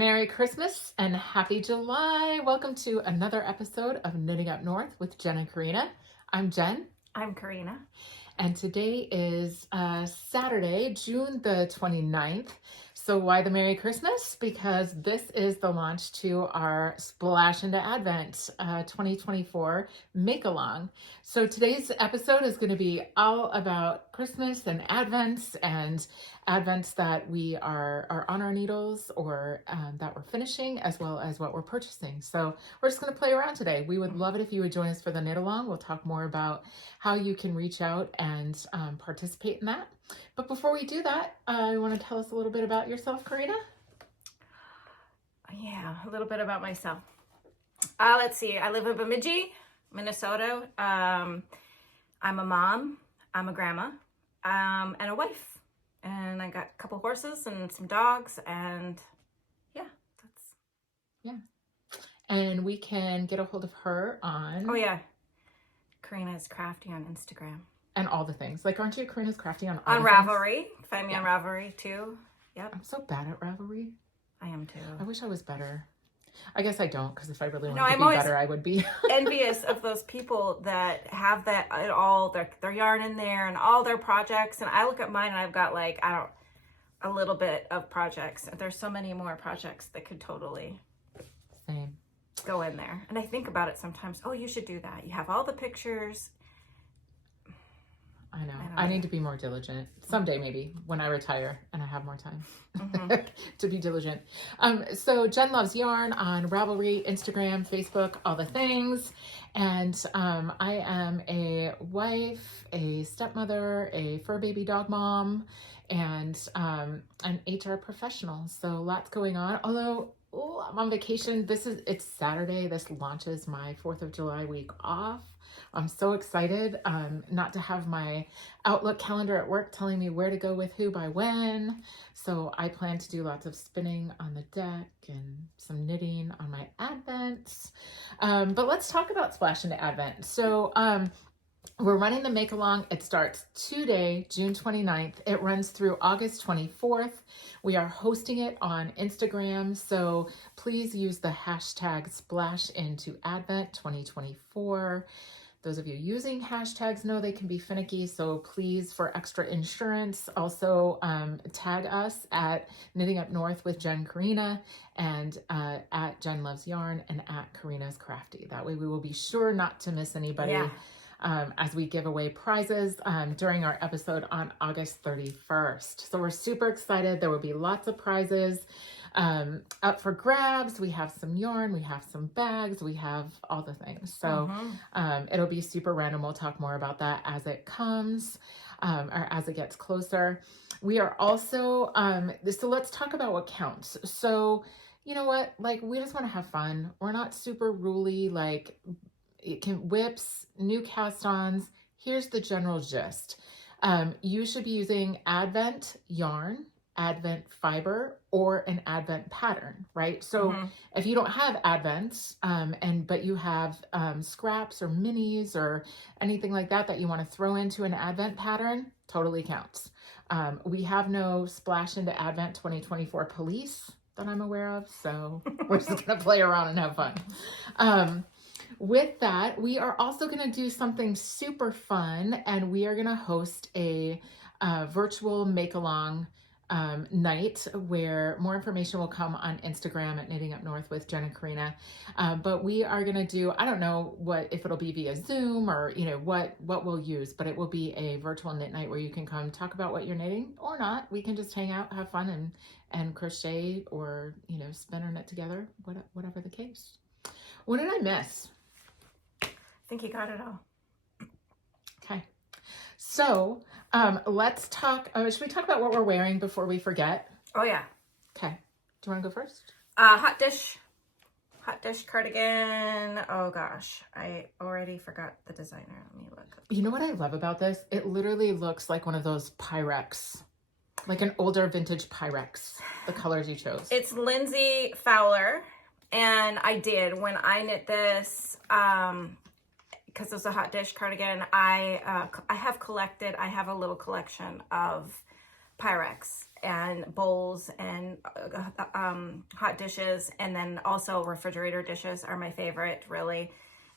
Merry Christmas and Happy July. Welcome to another episode of Knitting Up North with Jenn Corrina. I'm Jen. I'm Corrina. And today is Saturday, June the 29th. So why the Merry Christmas? Because this is the launch to our Splash into Advent 2024 make-along. So today's episode is going to be all about Christmas and Advents that we are on our needles or that we're finishing, as well as what we're purchasing. So we're just going to play around today. We would love it if you would join us for the knit along. We'll talk more about how you can reach out and participate in that. But before we do that, I want to tell us a little bit about yourself, Corrina. Yeah, a little bit about myself. Let's see. I live in Bemidji, Minnesota. I'm a mom. I'm a grandma. And a wife. And I got a couple horses and some dogs. And yeah, that's... Yeah. And we can get a hold of her on... Oh, yeah. Corrina's Crafty on Instagram. And all the things. Like, aren't you Corrina's Crafty on all On the Ravelry. things? Find me on Ravelry, too. Yep. I'm so bad at Ravelry. I am, too. I wish I was better. I guess I don't, because if I really wanted I'm to be better, I would be. envious of those people that have that all their yarn in there and all their projects. And I look at mine and I've got like, a little bit of projects. There's so many more projects that could totally Same. go in there. And I think about it sometimes. Oh, you should do that. You have all the pictures. I know. I need to be more diligent. Someday, maybe, when I retire and I have more time to be diligent. So Jen loves yarn on Ravelry, Instagram, Facebook, all the things. And I am a wife, a stepmother, a fur baby dog mom, and an HR professional. So lots going on. Although I'm on vacation. It's Saturday. This launches my 4th of July week off. I'm so excited not to have my Outlook calendar at work telling me where to go with who by when. So I plan to do lots of spinning on the deck and some knitting on my Advents. But let's talk about Splash into Advent. So we're running the make-along. It starts today, June 29th. It runs through August 24th. We are hosting it on Instagram, so please use the hashtag #SplashIntoAdvent2024. Those of you using hashtags know they can be finicky, so please, for extra insurance, also tag us at Knitting Up North with Jenn Corrina and at Jen Loves Yarn and at Corrina's Crafty. That way we will be sure not to miss anybody. Yeah. As we give away prizes during our episode on August 31st. So we're super excited. There will be lots of prizes up for grabs. We have some yarn, we have some bags, we have all the things. So it'll be super random. We'll talk more about that as it comes or as it gets closer. We are also, so let's talk about what counts. So you know what, like we just want to have fun. We're not super ruly, like it can whips, new cast-ons. Here's the general gist. You should be using Advent yarn, Advent fiber, or an Advent pattern, right? So if you don't have Advents, but you have scraps or minis or anything like that you want to throw into an Advent pattern, totally counts. We have no Splash into Advent 2024 police that I'm aware of, so we're just gonna play around and have fun. With that, we are also going to do something super fun, and we are going to host a virtual make-along night where more information will come on Instagram at Knitting Up North with Jenn Corrina. But we are going to do, I don't know if it'll be via Zoom or, what we'll use, but it will be a virtual knit night where you can come talk about what you're knitting or not. We can just hang out, have fun and crochet or, spin or knit together, whatever the case. What did I miss? I think you got it all. Okay. So let's talk. Should we talk about what we're wearing before we forget? Oh, yeah. Okay. Do you want to go first? Hot dish cardigan. Oh, gosh. I already forgot the designer. Let me look. You know what I love about this? It literally looks like one of those Pyrex. Like an older vintage Pyrex. The colors you chose. It's Lindsay Fowler. And I did, when I knit this, because it's a hot dish cardigan, I have a little collection of Pyrex and bowls and hot dishes, and then also refrigerator dishes are my favorite, really.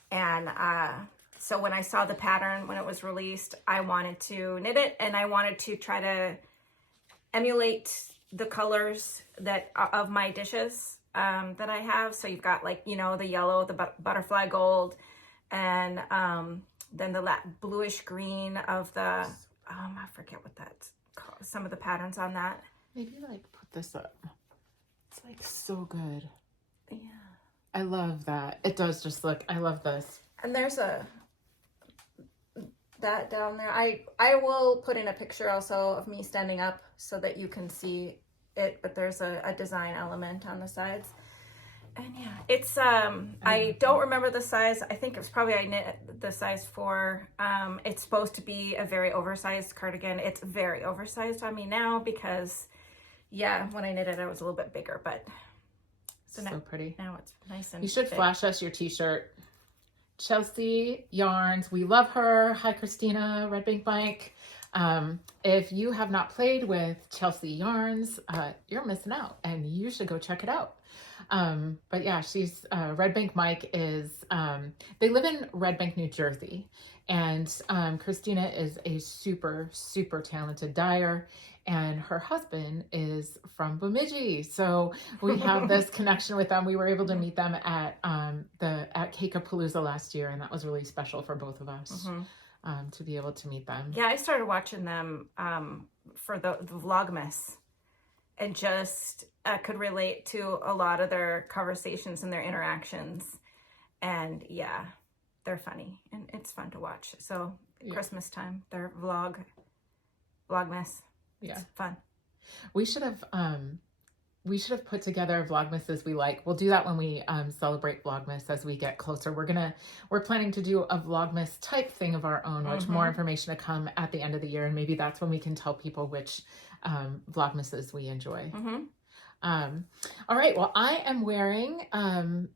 And so when I saw the pattern when it was released, I wanted to knit it, and I wanted to try to emulate the colors that of my dishes that I have. So you've got, like, you know, the yellow, the butterfly gold, and then the bluish green of the I forget what that's called, some of the patterns on that. Maybe like put this up. It's like so good. Yeah, I love that. It does just look, I love this. and there's that down there. I will put in a picture also of me standing up so that you can see it, but there's a design element on the sides. And yeah, it's I don't remember the size. I think it was probably, I knit the size 4. It's supposed to be a very oversized cardigan. It's very oversized on me now because, yeah, when I knit it I was a little bit bigger, but so now, pretty. now it's nice and You should fit. flash us your t-shirt. Chelsea Yarns, we love her. Hi, Christina, Red Bank Mike. If you have not played with Chelsea Yarns, you're missing out, and you should go check it out. But yeah, she's Red Bank Mike is they live in Red Bank, New Jersey, and Christina is a super talented dyer, and her husband is from Bemidji, so we have this connection with them. We were able to meet them at Cake-A-Palooza last year, and that was really special for both of us. To be able to meet them. Yeah, I started watching them for the Vlogmas, and just could relate to a lot of their conversations and their interactions. And yeah, they're funny and it's fun to watch. So Yeah. Christmas time, their Vlogmas. Yeah. It's fun. We should have put together Vlogmases we like. We'll do that when we celebrate Vlogmas as we get closer. We're planning to do a Vlogmas type thing of our own, which more information to come at the end of the year, and maybe that's when we can tell people which Vlogmases we enjoy. All right, well, I am wearing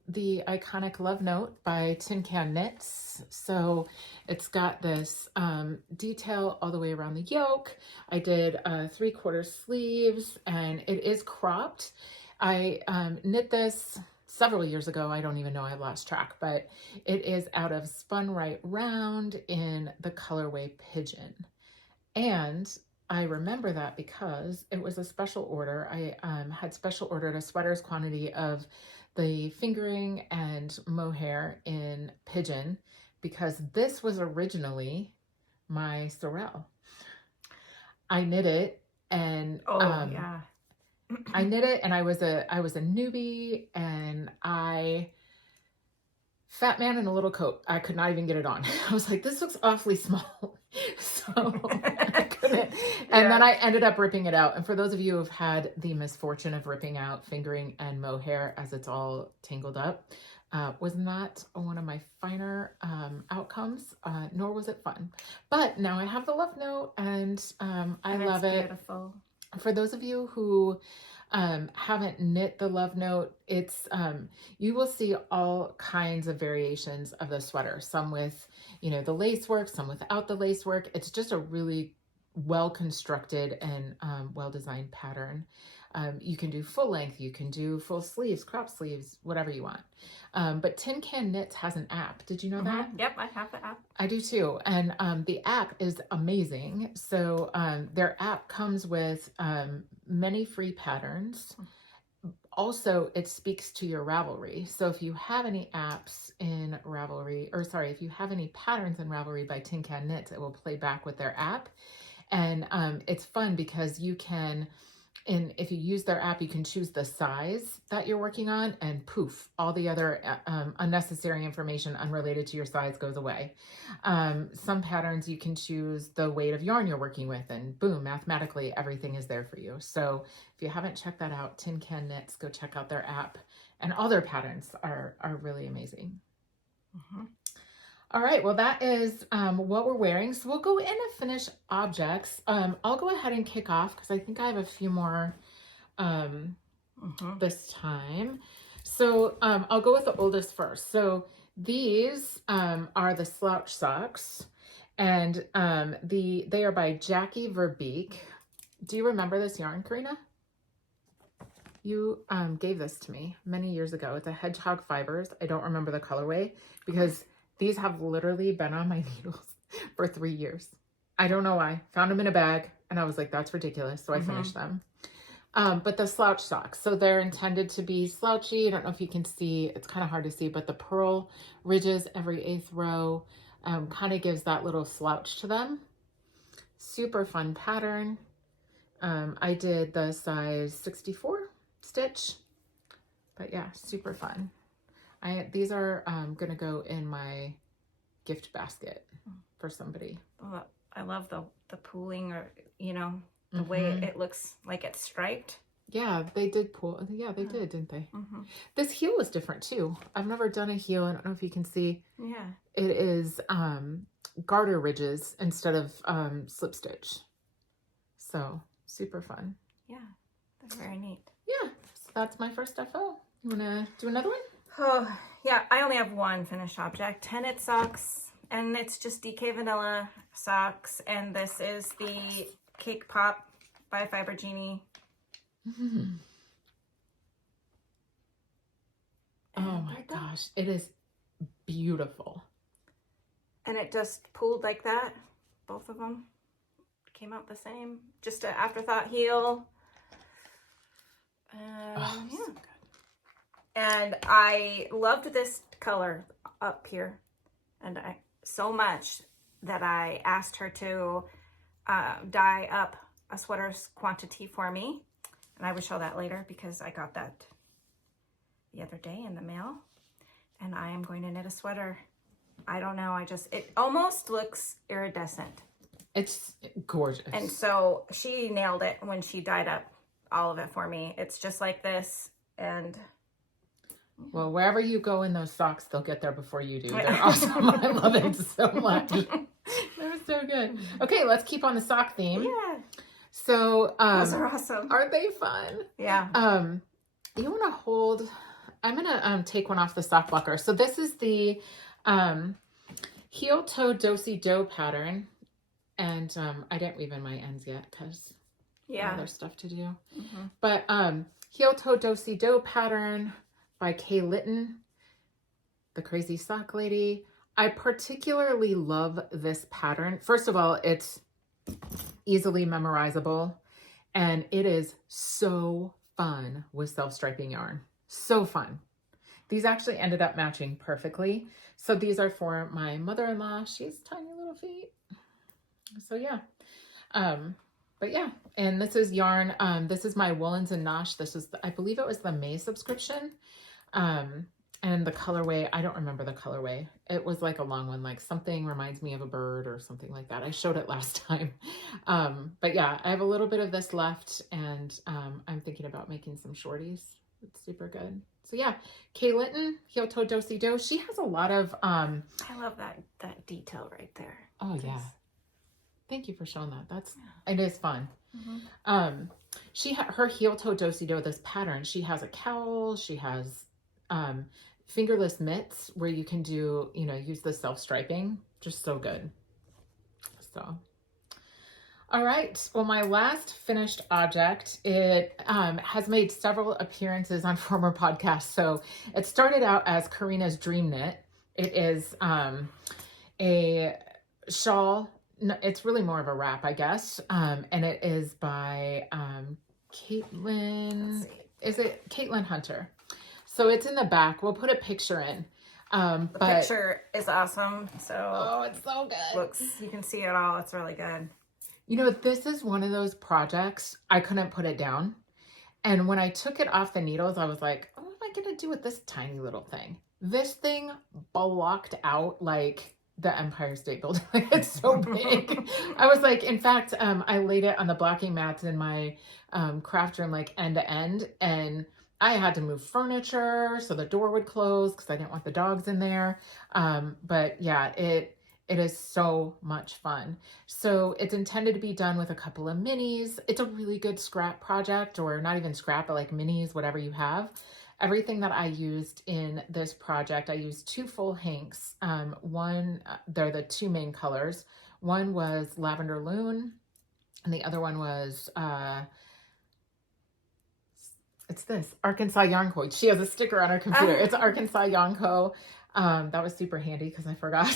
the iconic Love Note by Tin Can Knits. So it's got this detail all the way around the yoke. I did 3/4 sleeves, and it is cropped. I knit this several years ago. I don't even know, I've lost track, but it is out of Spun Right Round in the colorway Pigeon. And I remember that because it was a special order. I had special ordered a sweater's quantity of the fingering and mohair in Pigeon, because this was originally my sorrel. I knit it, and yeah. I knit it, and I was a newbie, and fat man in a little coat. I could not even get it on. I was like, this looks awfully small. So I couldn't. And then I ended up ripping it out. And for those of you who have had the misfortune of ripping out fingering and mohair as it's all tangled up, was not one of my finer outcomes, nor was it fun. But now I have the Love Note, and I love it. Beautiful. For those of you who haven't knit the Love Note, it's you will see all kinds of variations of the sweater, some with, you know, the lace work, some without the lace work. It's just a really well constructed and well designed pattern. You can do full length, you can do full sleeves, crop sleeves, whatever you want. But Tin Can Knits has an app. Did you know that? Yep, I have the app. I do too. And the app is amazing. So their app comes with many free patterns. Also, it speaks to your Ravelry. So if you have any apps in Ravelry, or sorry, if you have any patterns in Ravelry by Tin Can Knits, it will play back with their app. And it's fun because you can, and if you use their app, you can choose the size that you're working on, and poof, all the other unnecessary information unrelated to your size goes away. Some patterns you can choose the weight of yarn you're working with, and boom, mathematically everything is there for you. So if you haven't checked that out, Tin Can Knits, go check out their app, and all their patterns are really amazing. All right, well, that is what we're wearing. So we'll go in and finish objects. I'll go ahead and kick off because I think I have a few more this time. So I'll go with the oldest first. So these are the slouch socks, and they are by Jackie Verbeek. Do you remember this yarn, Corrina? You gave this to me many years ago. It's a hedgehog fibers. I don't remember the colorway because these have literally been on my needles for 3 years. I don't know why. Found them in a bag and I was like, that's ridiculous. So I finished them. But the slouch socks. So they're intended to be slouchy. I don't know if you can see. It's kind of hard to see, but the purl ridges every 8th row kind of gives that little slouch to them. Super fun pattern. I did the size 64 stitch, but yeah, super fun. These are gonna go in my gift basket for somebody. Oh, I love the pooling, or you know, the way it looks like it's striped. Yeah, they did pool. Yeah, they did, didn't they? This heel was different too. I've never done a heel. I don't know if you can see. Yeah, it is garter ridges instead of slip stitch. So super fun. Yeah, that's very neat. Yeah, so that's my first FO. You wanna do another one? Oh, yeah, I only have one finished object, Tennet socks, and it's just DK vanilla socks, and this is the Cake Pop by Fiber Genie. Oh my gosh, it is beautiful. And it just pulled like that. Both of them came out the same. Just an afterthought heel. Yeah. So good. And I loved this color up here, and so much that I asked her to dye up a sweater's quantity for me, and I will show that later because I got that the other day in the mail, and I am going to knit a sweater. I don't know, it almost looks iridescent. It's gorgeous. And so she nailed it when she dyed up all of it for me. It's just like this, and well, wherever you go in those socks, they'll get there before you do. They're awesome. I love it so much. They're so good. Okay, let's keep on the sock theme. Yeah. So those are awesome. Aren't they fun? Yeah. You want to hold, I'm going to take one off the sock blocker. So this is the heel toe do-si do pattern. And I didn't weave in my ends yet because other stuff to do. But heel toe do-si do pattern by Kay Litton, the crazy sock lady. I particularly love this pattern. First of all, it's easily memorizable, and it is so fun with self-striping yarn. So fun. These actually ended up matching perfectly. So these are for my mother-in-law. She has tiny little feet. So yeah. But yeah, and this is yarn. This is my Woolens and Nosh. This is, I believe it was the May subscription. And the colorway, I don't remember the colorway. It was like a long one, like something reminds me of a bird or something like that. I showed it last time. But yeah, I have a little bit of this left, and I'm thinking about making some shorties. It's super good. So yeah, Kay Litton, heel toe do-si do. She has a lot of I love that detail right there. Oh yeah. Thank you for showing that. It is fun. Her heel toe do-si do, this pattern, she has a cowl, she has fingerless mitts where you can do, use the self-striping. Just so good. So, all right. Well, my last finished object, it has made several appearances on former podcasts. So it started out as Corrina's Dream Knit. It is a shawl. No, it's really more of a wrap, I guess. And it is by Caitlin. Is it Caitlin Hunter? So it's in the back. We'll put a picture in. The picture is awesome. So it's so good. You can see it all. It's really good. This is one of those projects I couldn't put it down. And when I took it off the needles, I was like, oh, what am I going to do with this tiny little thing? This thing blocked out like the Empire State Building. It's so big. I was like, in fact, I laid it on the blocking mats in my craft room, like end to end, and I had to move furniture so the door would close because I didn't want the dogs in there. But yeah, it is so much fun. So it's intended to be done with a couple of minis. It's a really good scrap project, or not even scrap, but like minis, whatever you have. Everything that I used in this project, I used 2 full hanks. They're the 2 main colors. One was Lavender Loon. And the other one was, it's this, Arkansas Yarn Co. She has a sticker on her computer. It's Arkansas Yarn Co. That was super handy because I forgot.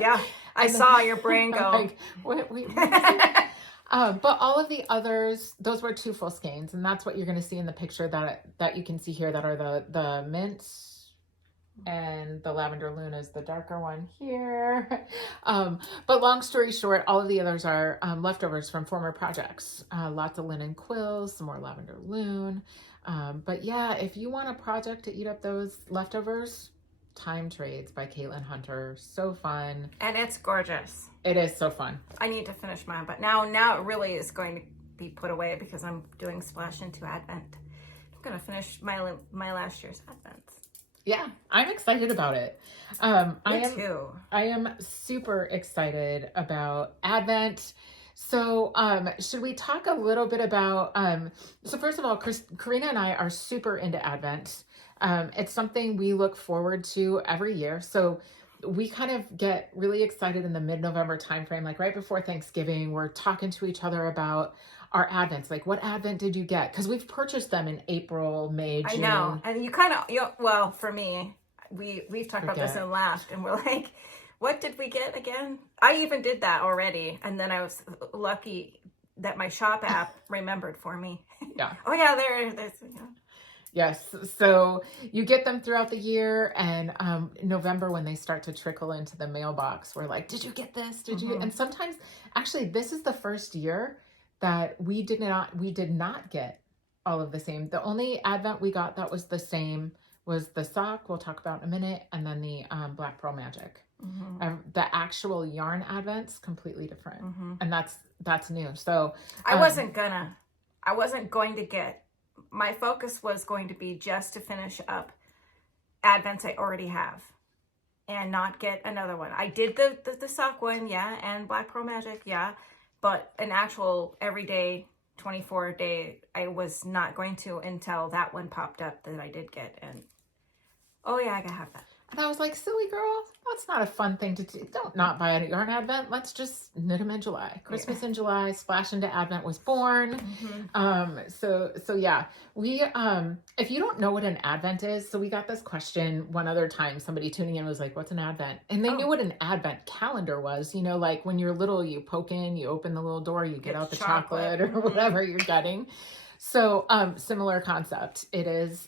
Yeah, I saw your brain go. Like, wait. But all of the others, those were 2 full skeins, and that's what you're going to see in the picture that you can see here. That are the mints, and the lavender loon is the darker one here. But long story short, all of the others are leftovers from former projects. Lots of linen quills, some more lavender loon. But yeah, if you want a project to eat up those leftovers, Time Trades by Caitlin Hunter. So fun. And it's gorgeous. It is so fun. I need to finish mine, but now it really is going to be put away because I'm doing Splash into Advent. I'm going to finish my last year's Advent. Yeah, I'm excited about it. Me too. I am super excited about Advent. So should we talk a little bit about, so first of all, Corrina and I are super into Advent. It's something we look forward to every year. So we kind of get really excited in the mid-November timeframe, like right before Thanksgiving. We're talking to each other about our Advents, like what Advent did you get? Because we've purchased them in April, May, June. I know, and you kind of, well, for me, we've talked about this and laughed, and we're like, what did we get again? I even did that already, and then I was lucky that my shop app remembered for me. Yeah. Oh yeah, there's. Yeah. Yes. So you get them throughout the year, and November when they start to trickle into the mailbox, we're like, did you get this? Did you? And sometimes, actually, this is the first year that we did not get all of the same. The only Advent we got that was the same was the sock, we'll talk about in a minute, and then the Black Pearl Magic. The actual yarn Advent's completely different, and that's new. So I wasn't going to get. My focus was going to be just to finish up Advents I already have, and not get another one. I did the sock one, yeah, and Black Pearl Magic, yeah, but an actual everyday 24-day, I was not going to until that one popped up that I did get, and oh yeah, I gotta have that. And I was like, silly girl, that's not a fun thing to do. Don't not buy a yarn Advent. Let's just knit them in July. Christmas in July, Splash into Advent was born. So yeah, we, if you don't know what an Advent is, so we got this question one other time, somebody tuning in was like, what's an Advent? And they knew what an Advent calendar was, you know, like when you're little, you poke in, you open the little door, you get out the chocolate or whatever you're getting. So, similar concept. It is,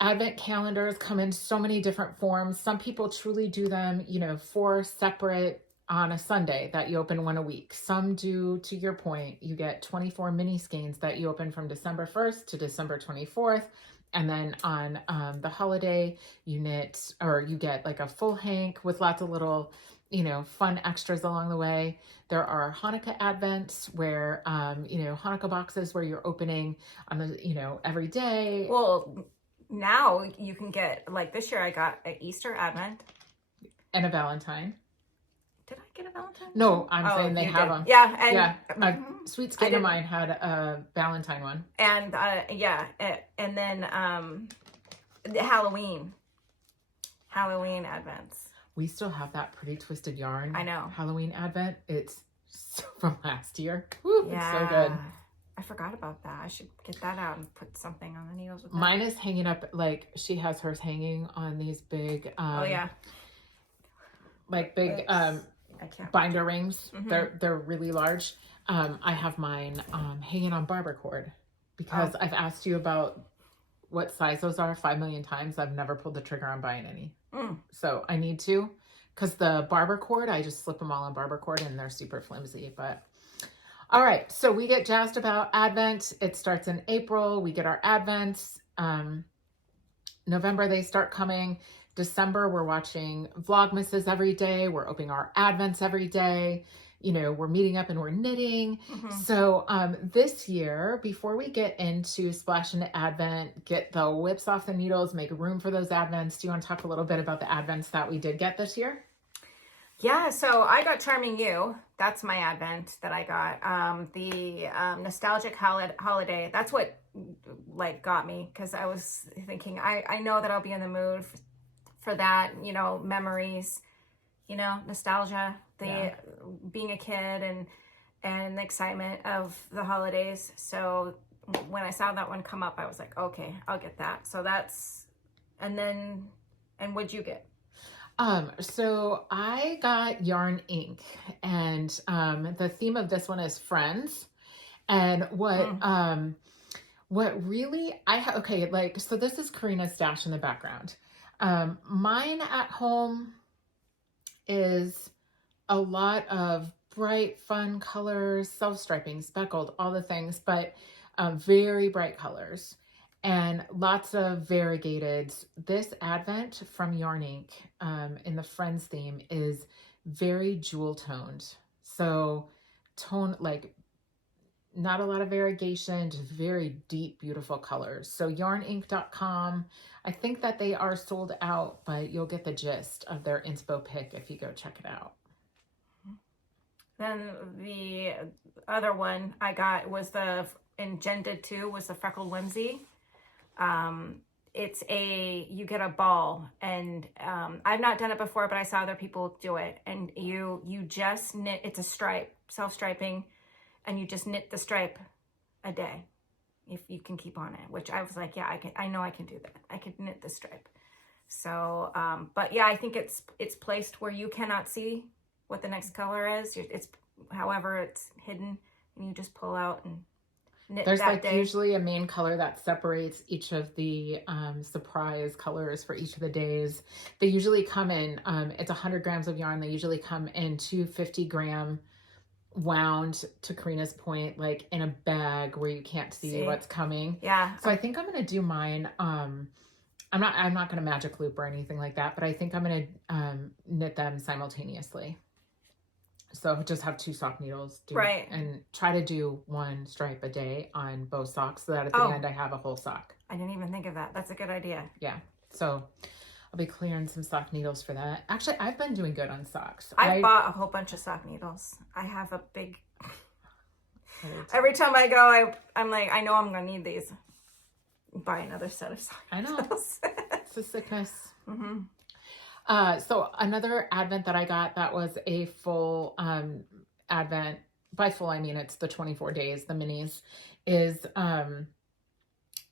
Advent calendars come in so many different forms. Some people truly do them, 4 separate on a Sunday that you open one a week. Some do, to your point, you get 24 mini skeins that you open from December 1st to December 24th. And then on the holiday, you knit, or you get like a full hank with lots of little, fun extras along the way. There are Hanukkah Advents where, Hanukkah boxes where you're opening on the, every day. Well, now you can get, like this year I got an Easter Advent. And a Valentine. Did I get a Valentine? No, I'm saying they have them. Yeah. And, a sweet skin of mine had a Valentine one. And and then the Halloween Advents. We still have that Pretty Twisted Yarn. I know. Halloween Advent. It's from last year. Woo, yeah. It's so good. I forgot about that. I should get that out and put something on the needles with that. Mine is hanging up, like, she has hers hanging on these big, big binder rings. They're really large. I have mine hanging on barber cord because I've asked you about what size those are 5 million times. I've never pulled the trigger on buying any. So I need to, because the barber cord, I just slip them all on barber cord and they're super flimsy, but... All right, so we get jazzed about Advent. It starts in April. We get our Advents. November, they start coming. December, we're watching Vlogmases every day. We're opening our Advents every day. We're meeting up and we're knitting. So this year, before we get into Splash into Advent, get the whips off the needles, make room for those Advents. Do you want to talk a little bit about the Advents that we did get this year? Yeah, so I got Charming You. That's my Advent that I got. The Nostalgic Holiday. That's what got me, because I was thinking, I know that I'll be in the mood for that, memories, nostalgia, being a kid, and the excitement of the holidays. So when I saw that one come up, I was like, okay, I'll get that. So that's, and what'd you get? So I got Yarn Ink, and the theme of this one is friends. And what really okay, like, so this is Corrina's stash in the background. Mine at home is a lot of bright, fun colors, self-striping, speckled, all the things, but very bright colors and lots of variegated. This Advent from Yarn Ink in the Friends theme is very jewel toned. So like not a lot of variegation, just very deep, beautiful colors. So yarnink.com. I think that they are sold out, but you'll get the gist of their inspo pick if you go check it out. Then the other one I got was and Jenn did too, was the Freckled Whimsy. It's you get a ball, and I've not done it before, but I saw other people do it. And you just knit, it's a stripe, self-striping, and you just knit the stripe a day if you can keep on it, which I was like, yeah, I know I can do that. I could knit the stripe. So, but yeah, I think it's placed where you cannot see what the next color is. However, it's hidden, and you just pull out and knit. There's that like day. Usually a main color that separates each of the surprise colors for each of the days. They usually come in, it's 100 grams of yarn. They usually come in 250-gram wound, to Corrina's point, like in a bag where you can't see what's coming. Yeah. So I think I'm going to do mine. I'm not going to magic loop or anything like that, but I think I'm going to knit them simultaneously. So just have 2 sock needles, and try to do 1 stripe a day on both socks, so that at the end I have a whole sock. I didn't even think of that. That's a good idea. Yeah. So I'll be clearing some sock needles for that. Actually, I've been doing good on socks. I bought a whole bunch of sock needles. I have a big... Every time I go, I'm like, I know I'm going to need these. Buy another set of sock needles. I know. It's a sickness. Mm-hmm. So another Advent that I got that was a full Advent. By full, I mean it's the 24 days, the minis, is...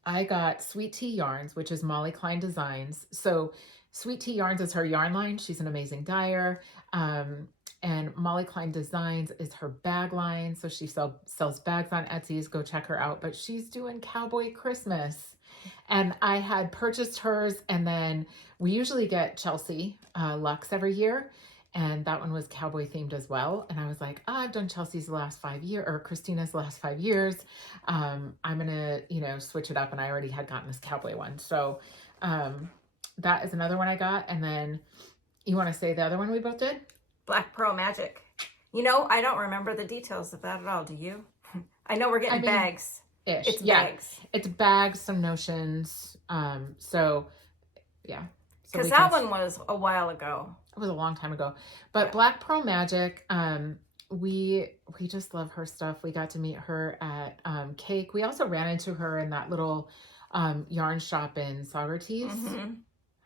I got Sweet Tea Yarns, which is Molly Klein Designs. So Sweet Tea Yarns is her yarn line. She's an amazing dyer. And Molly Klein Designs is her bag line. So she sells bags on Etsy. Go check her out. But she's doing Cowboy Christmas. And I had purchased hers. And then we usually get Chelsea Luxe every year. And that one was cowboy themed as well. And I was like, I've done Chelsea's the last 5 years, or Christina's the last 5 years. I'm going to, switch it up. And I already had gotten this cowboy one. So that is another one I got. And then you want to say the other one we both did? Black Pearl Magic. I don't remember the details of that at all. Do you? I know we're getting bags. It's bags. It's bags, some notions. So yeah. Because that one was a while ago. It was a long time ago. But Black Pearl Magic, we just love her stuff. We got to meet her at Cake. We also ran into her in that little yarn shop in Saugerties. Mm-hmm.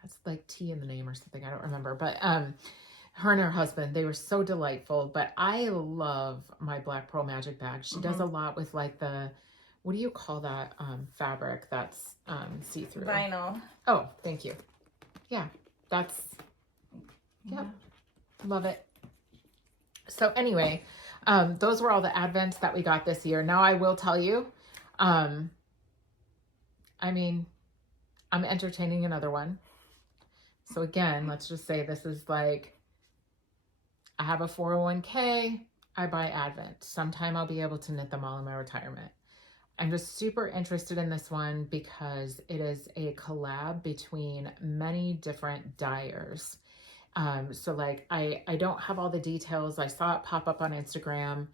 That's like tea in the name or something. I don't remember. But her and her husband, they were so delightful. But I love my Black Pearl Magic bag. She does a lot with like what do you call that fabric that's see-through? Vinyl. Oh, thank you. Yeah, that's... Yep. Love it. So anyway, those were all the Advents that we got this year. Now I will tell you, I'm entertaining another one. So again, let's just say this is like, I have a 401k, I buy Advent. Sometime I'll be able to knit them all in my retirement. I'm just super interested in this one because it is a collab between many different dyers. So like, I don't have all the details. I saw it pop up on Instagram,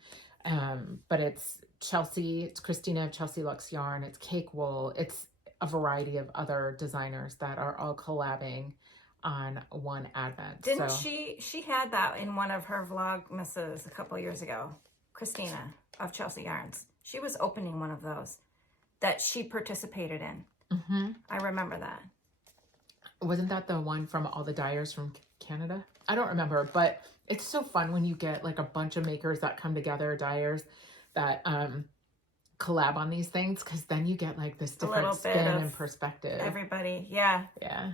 but it's Chelsea, it's Christina of Chelsea Luxe Yarn, it's Cake Wool, it's a variety of other designers that are all collabing on one Advent. Didn't she had that in one of her Vlogmases a couple years ago, Christina of Chelsea Yarns. She was opening one of those that she participated in. Mm-hmm. I remember that. Wasn't that the one from all the dyers from Canada. I don't remember, but it's so fun when you get like a bunch of makers that come together, dyers that collab on these things, because then you get like this different spin and perspective. Everybody, yeah. Yeah.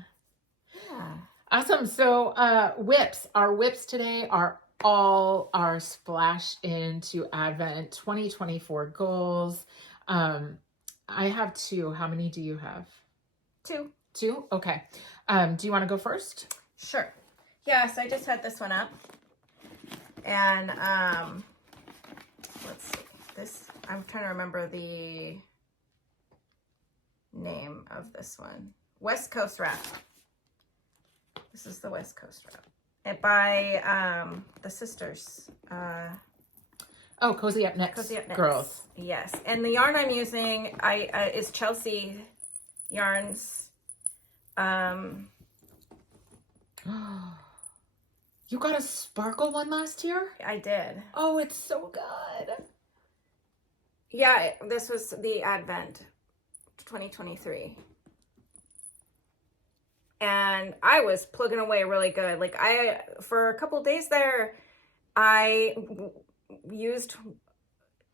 Yeah. Awesome. So whips. Our whips today are all our splash into Advent 2024 goals. I have 2. How many do you have? 2. 2? Okay. Do you want to go first? Sure. Yeah, so I just had this one up. And let's see. This, I'm trying to remember the name of this one. West Coast Wrap. This is the West Coast Wrap. And by the sisters. Cozy Up Knits. Cozy Up Knits. Girls. Yes. And the yarn I'm using is Chelsea Yarns. You got a sparkle one last year? I did. Oh, it's so good. Yeah, this was the Advent 2023. And I was plugging away really good. Like for a couple days there, I used,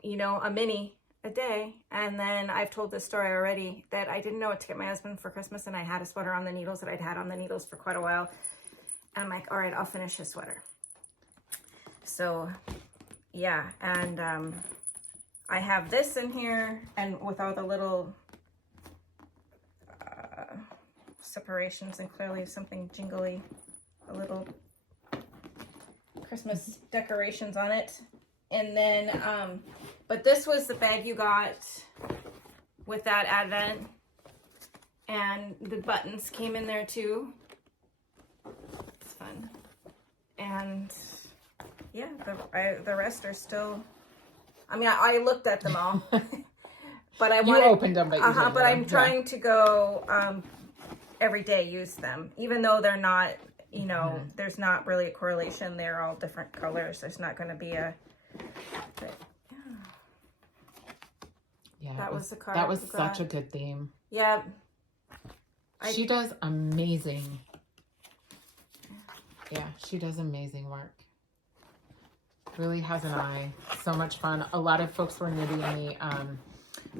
a mini a day. And then I've told this story already that I didn't know what to get my husband for Christmas. And I had a sweater on the needles that I'd had on the needles for quite a while. And I'm like, all right, I'll finish his sweater. So yeah. And, I have this in here and with all the little separations and clearly something jingly, a little Christmas decorations on it. And then, but this was the bag you got with that Advent, and the buttons came in there too. It's fun. And yeah, the rest are still, I mean, I looked at them all, but I wanted, you opened them, but I'm trying to go every day use them, even though they're not, there's not really a correlation. They're all different colors. There's not going to be a. But, yeah, that was the card. That was such a good theme. Yeah. She does amazing. Yeah, she does amazing work. Really has an eye. So much fun. A lot of folks were knitting the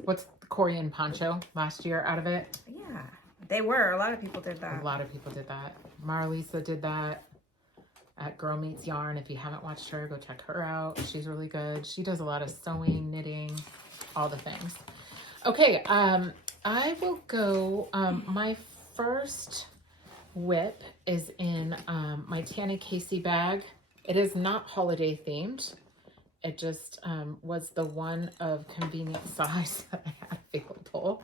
what's the Korean poncho last year out of it. Yeah, they were. A lot of people did that. A lot of people did that. Marlisa did that at Girl Meets Yarn. If you haven't watched her, go check her out. She's really good. She does a lot of sewing, knitting, all the things. Okay, I will go. My first whip is in my Tanny Casey bag. It is not holiday themed. It just was the one of convenient size that I had available.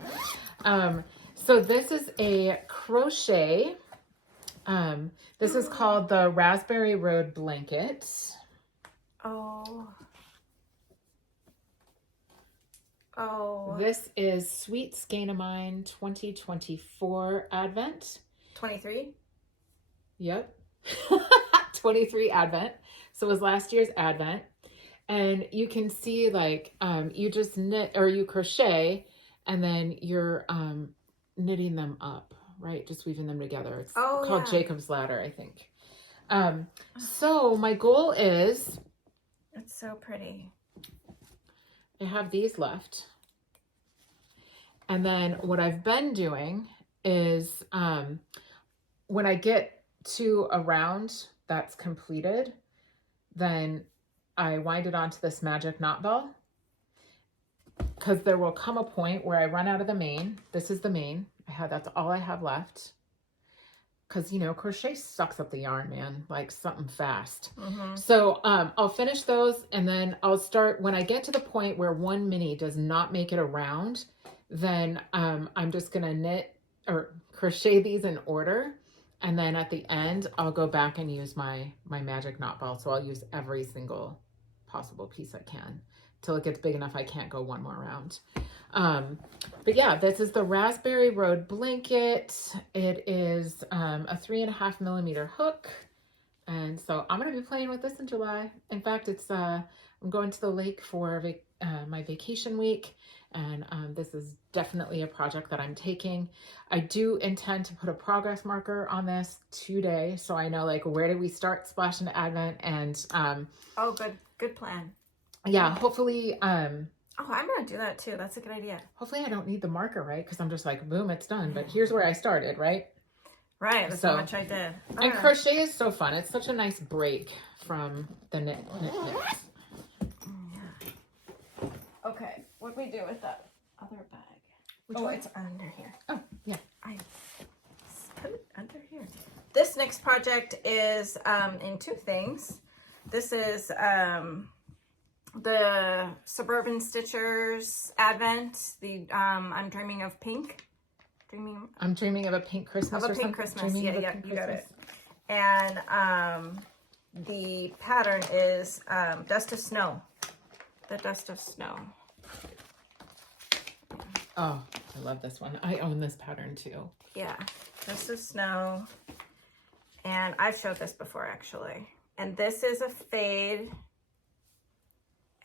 So this is a crochet. This is called the Raspberry Road Blanket. Oh. This is Sweet Skein of Mine 2024 Advent. 23? Yep. 23 Advent. So it was last year's Advent. And you can see like you just knit or you crochet and then you're knitting them up, right? Just weaving them together. It's called Jacob's Ladder, I think. So my goal is, it's so pretty. I have these left. And then what I've been doing is when I get to a round that's completed, then I wind it onto this magic knot ball, because there will come a point where I run out of the main. This is the main. That's all I have left. Because, crochet sucks up the yarn, man, like something fast. Mm-hmm. So I'll finish those, and then I'll start, when I get to the point where one mini does not make it around, then I'm just going to knit or crochet these in order. And then at the end, I'll go back and use my magic knot ball. So I'll use every single possible piece I can till it gets big enough I can't go one more round. But yeah, this is the Raspberry Road Blanket. It is a 3.5 millimeter hook. And so I'm going to be playing with this in July. In fact, it's I'm going to the lake for my vacation week. And this is definitely a project that I'm taking. I do intend to put a progress marker on this today, so I know like where did we start Splash into Advent, and Oh, good plan. yeah, hopefully Oh, I'm gonna do that too. That's a good idea. hopefully I don't need the marker, right? Because I'm just like, boom, it's done. But here's where I started, right? Right, that's how much I did. And crochet is so fun. It's such a nice break from the knits. Okay, what do we do with that other bag? Which one? It's under here. Oh, yeah. I put it under here. This next project is in two things. This is the Suburban Stitchers Advent. The I'm Dreaming of Pink. I'm dreaming of a pink Christmas. Of a pink Christmas. Yeah, you got it. And the pattern is Dust of Snow. The Dust of Snow. Oh, I love this one. I own this pattern too. Yeah, Dust of Snow. And I've showed this before actually. And this is a fade.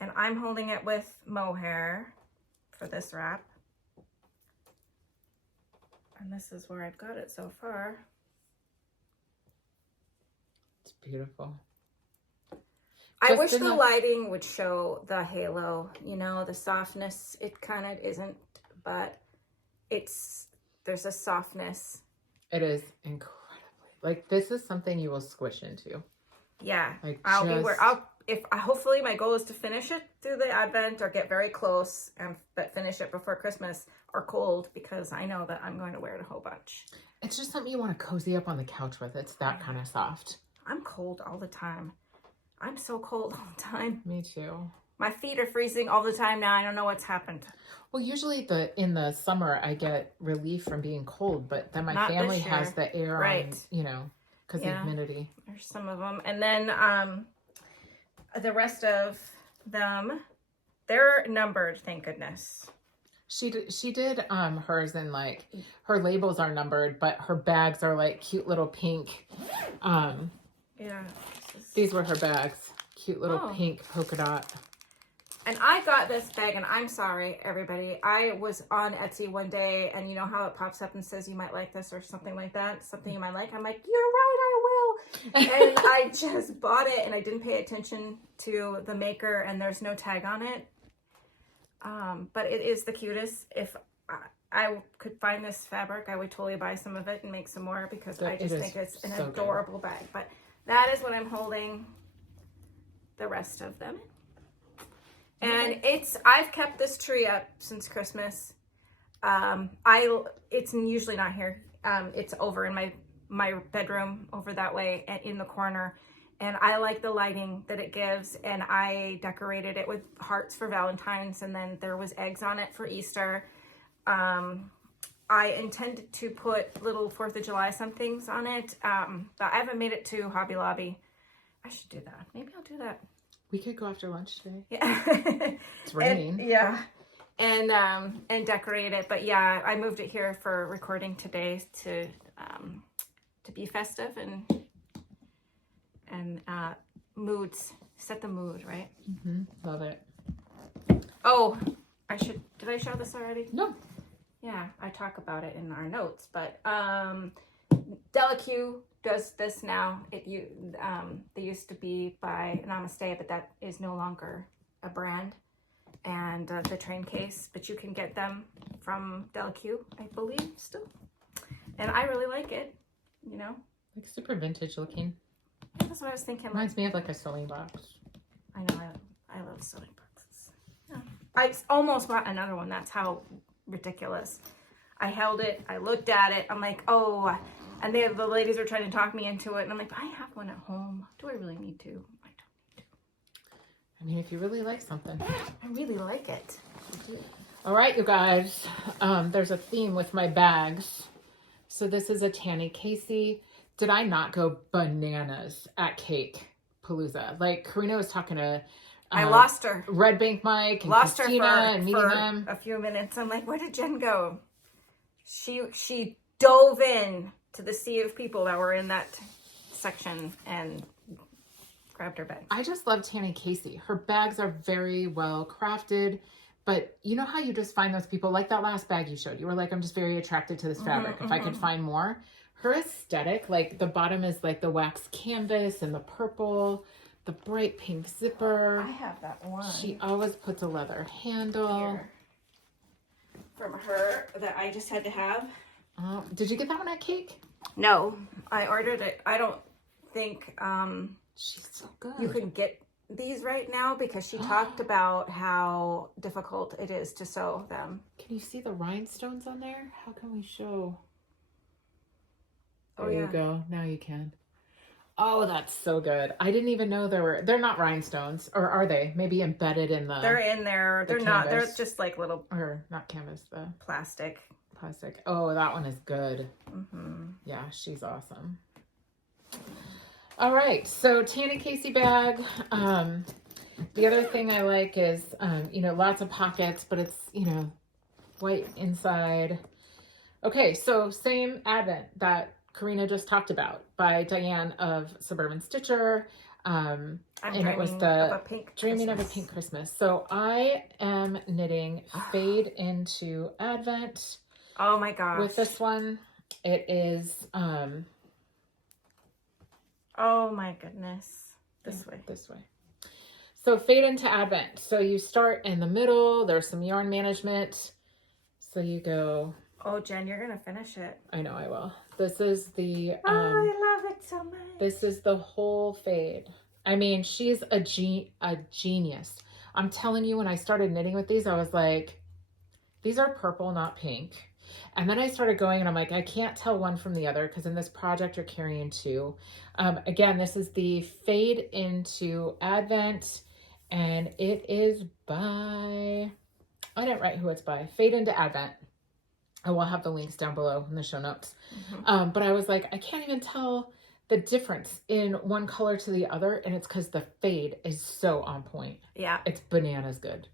And I'm holding it with mohair for this wrap. And this is where I've got it so far. It's beautiful. I wish the lighting would show the halo, you know, the softness. It kind of isn't, but there's a softness. It is incredibly, like, this is something you will squish into. Yeah, like hopefully my goal is to finish it through the Advent or get very close, but finish it before Christmas or cold, because I know that I'm going to wear it a whole bunch. It's just something you want to cozy up on the couch with. It's that kind of soft. I'm cold all the time. I'm so cold all the time. Me too. My feet are freezing all the time now. I don't know what's happened. Well, usually in the summer I get relief from being cold, but then my family has the air on, you know, because of humidity. There's some of them. And then the rest of them, they're numbered, thank goodness. She did hers, and like her labels are numbered, but her bags are like cute little pink. Yeah. These were her bags. Cute little pink polka dot. And I got this bag, and I'm sorry, everybody. I was on Etsy one day, and you know how it pops up and says you might like this or something like that? Something you might like. I'm like, you're right, I will. And I just bought it, and I didn't pay attention to the maker, and there's no tag on it. But it is the cutest. If I could find this fabric, I would totally buy some of it and make some more, because I just think it's an adorable bag. But that is what I'm holding the rest of them. And I've kept this tree up since Christmas. It's usually not here. It's over in my bedroom over that way and in the corner. And I like the lighting that it gives. And I decorated it with hearts for Valentine's, and then there was eggs on it for Easter. I intended to put little 4th of July somethings on it, but I haven't made it to Hobby Lobby. I should do that. Maybe I'll do that. We could go after lunch today. Yeah. It's raining. And decorate it. But yeah, I moved it here for recording today to be festive and set the mood, right? Mm-hmm. Love it. Oh, did I show this already? No. Yeah, I talk about it in our notes, but Della does this now. They used to be by Namaste, but that is no longer a brand. And the train case, but you can get them from Della, I believe, still. And I really like it, you know. Like super vintage looking. That's what I was thinking. Reminds me of like a sewing box. I know, I love sewing boxes. Yeah. I almost bought another one. That's how ridiculous. I held it, I looked at it, I'm like, oh, and the ladies are trying to talk me into it, and I'm like, I have one at home. Do I really need to? I don't need to. I mean, if you really like something. I really like it. All right, you guys. There's a theme with my bags. So this is a Tanny Casey. Did I not go bananas at Cake Palooza? Like, Corrina was talking to I lost her. Red Bank Mike and lost Christina her and meeting them. A few minutes. I'm like, where did Jen go? She dove in to the sea of people that were in that section and grabbed her bag. I just love Tanny Casey. Her bags are very well crafted, But you know how you just find those people, like that last bag you showed, you were like, I'm just very attracted to this fabric. If I could find more. Her aesthetic, like the bottom is like the wax canvas and the purple, the bright pink zipper. I have that one. She always puts a leather handle. Here. From her that I just had to have. Oh, did you get that one at Cake? No, I ordered it. I don't think She's so good. you can get these right now because she talked about how difficult it is to sew them. Can you see the rhinestones on there? How can we show? Oh, There you go. Now you can. Oh, that's so good. I didn't even know they're not rhinestones, or are they? Maybe embedded in the... They're in there. They're not. They're just like little... Or not canvas, the... Plastic. Oh, that one is good. Mm-hmm. Yeah, she's awesome. All right, so Tanny Casey bag. The other thing I like is, lots of pockets, but it's, white inside. Okay, so same Advent that Corrina just talked about by Diane of Suburban Stitcher. And it was the Dreaming of a Pink Christmas. So I am knitting Fade into Advent. Oh my gosh. With this one, it is... oh my goodness. This way. So Fade into Advent. So you start in the middle. There's some yarn management. So you go... Oh, Jen, you're going to finish it. I know I will. This is the... I love it so much. This is the whole fade. I mean, she's a genius. I'm telling you, when I started knitting with these, I was like, these are purple, not pink. And then I started going and I'm like, I can't tell one from the other because in this project you're carrying two. Again, this is the Fade into Advent and it is by, I didn't write who it's by, Fade into Advent. I will have the links down below in the show notes. Mm-hmm. But I was like, I can't even tell the difference in one color to the other. And it's because the fade is so on point. Yeah. It's bananas good.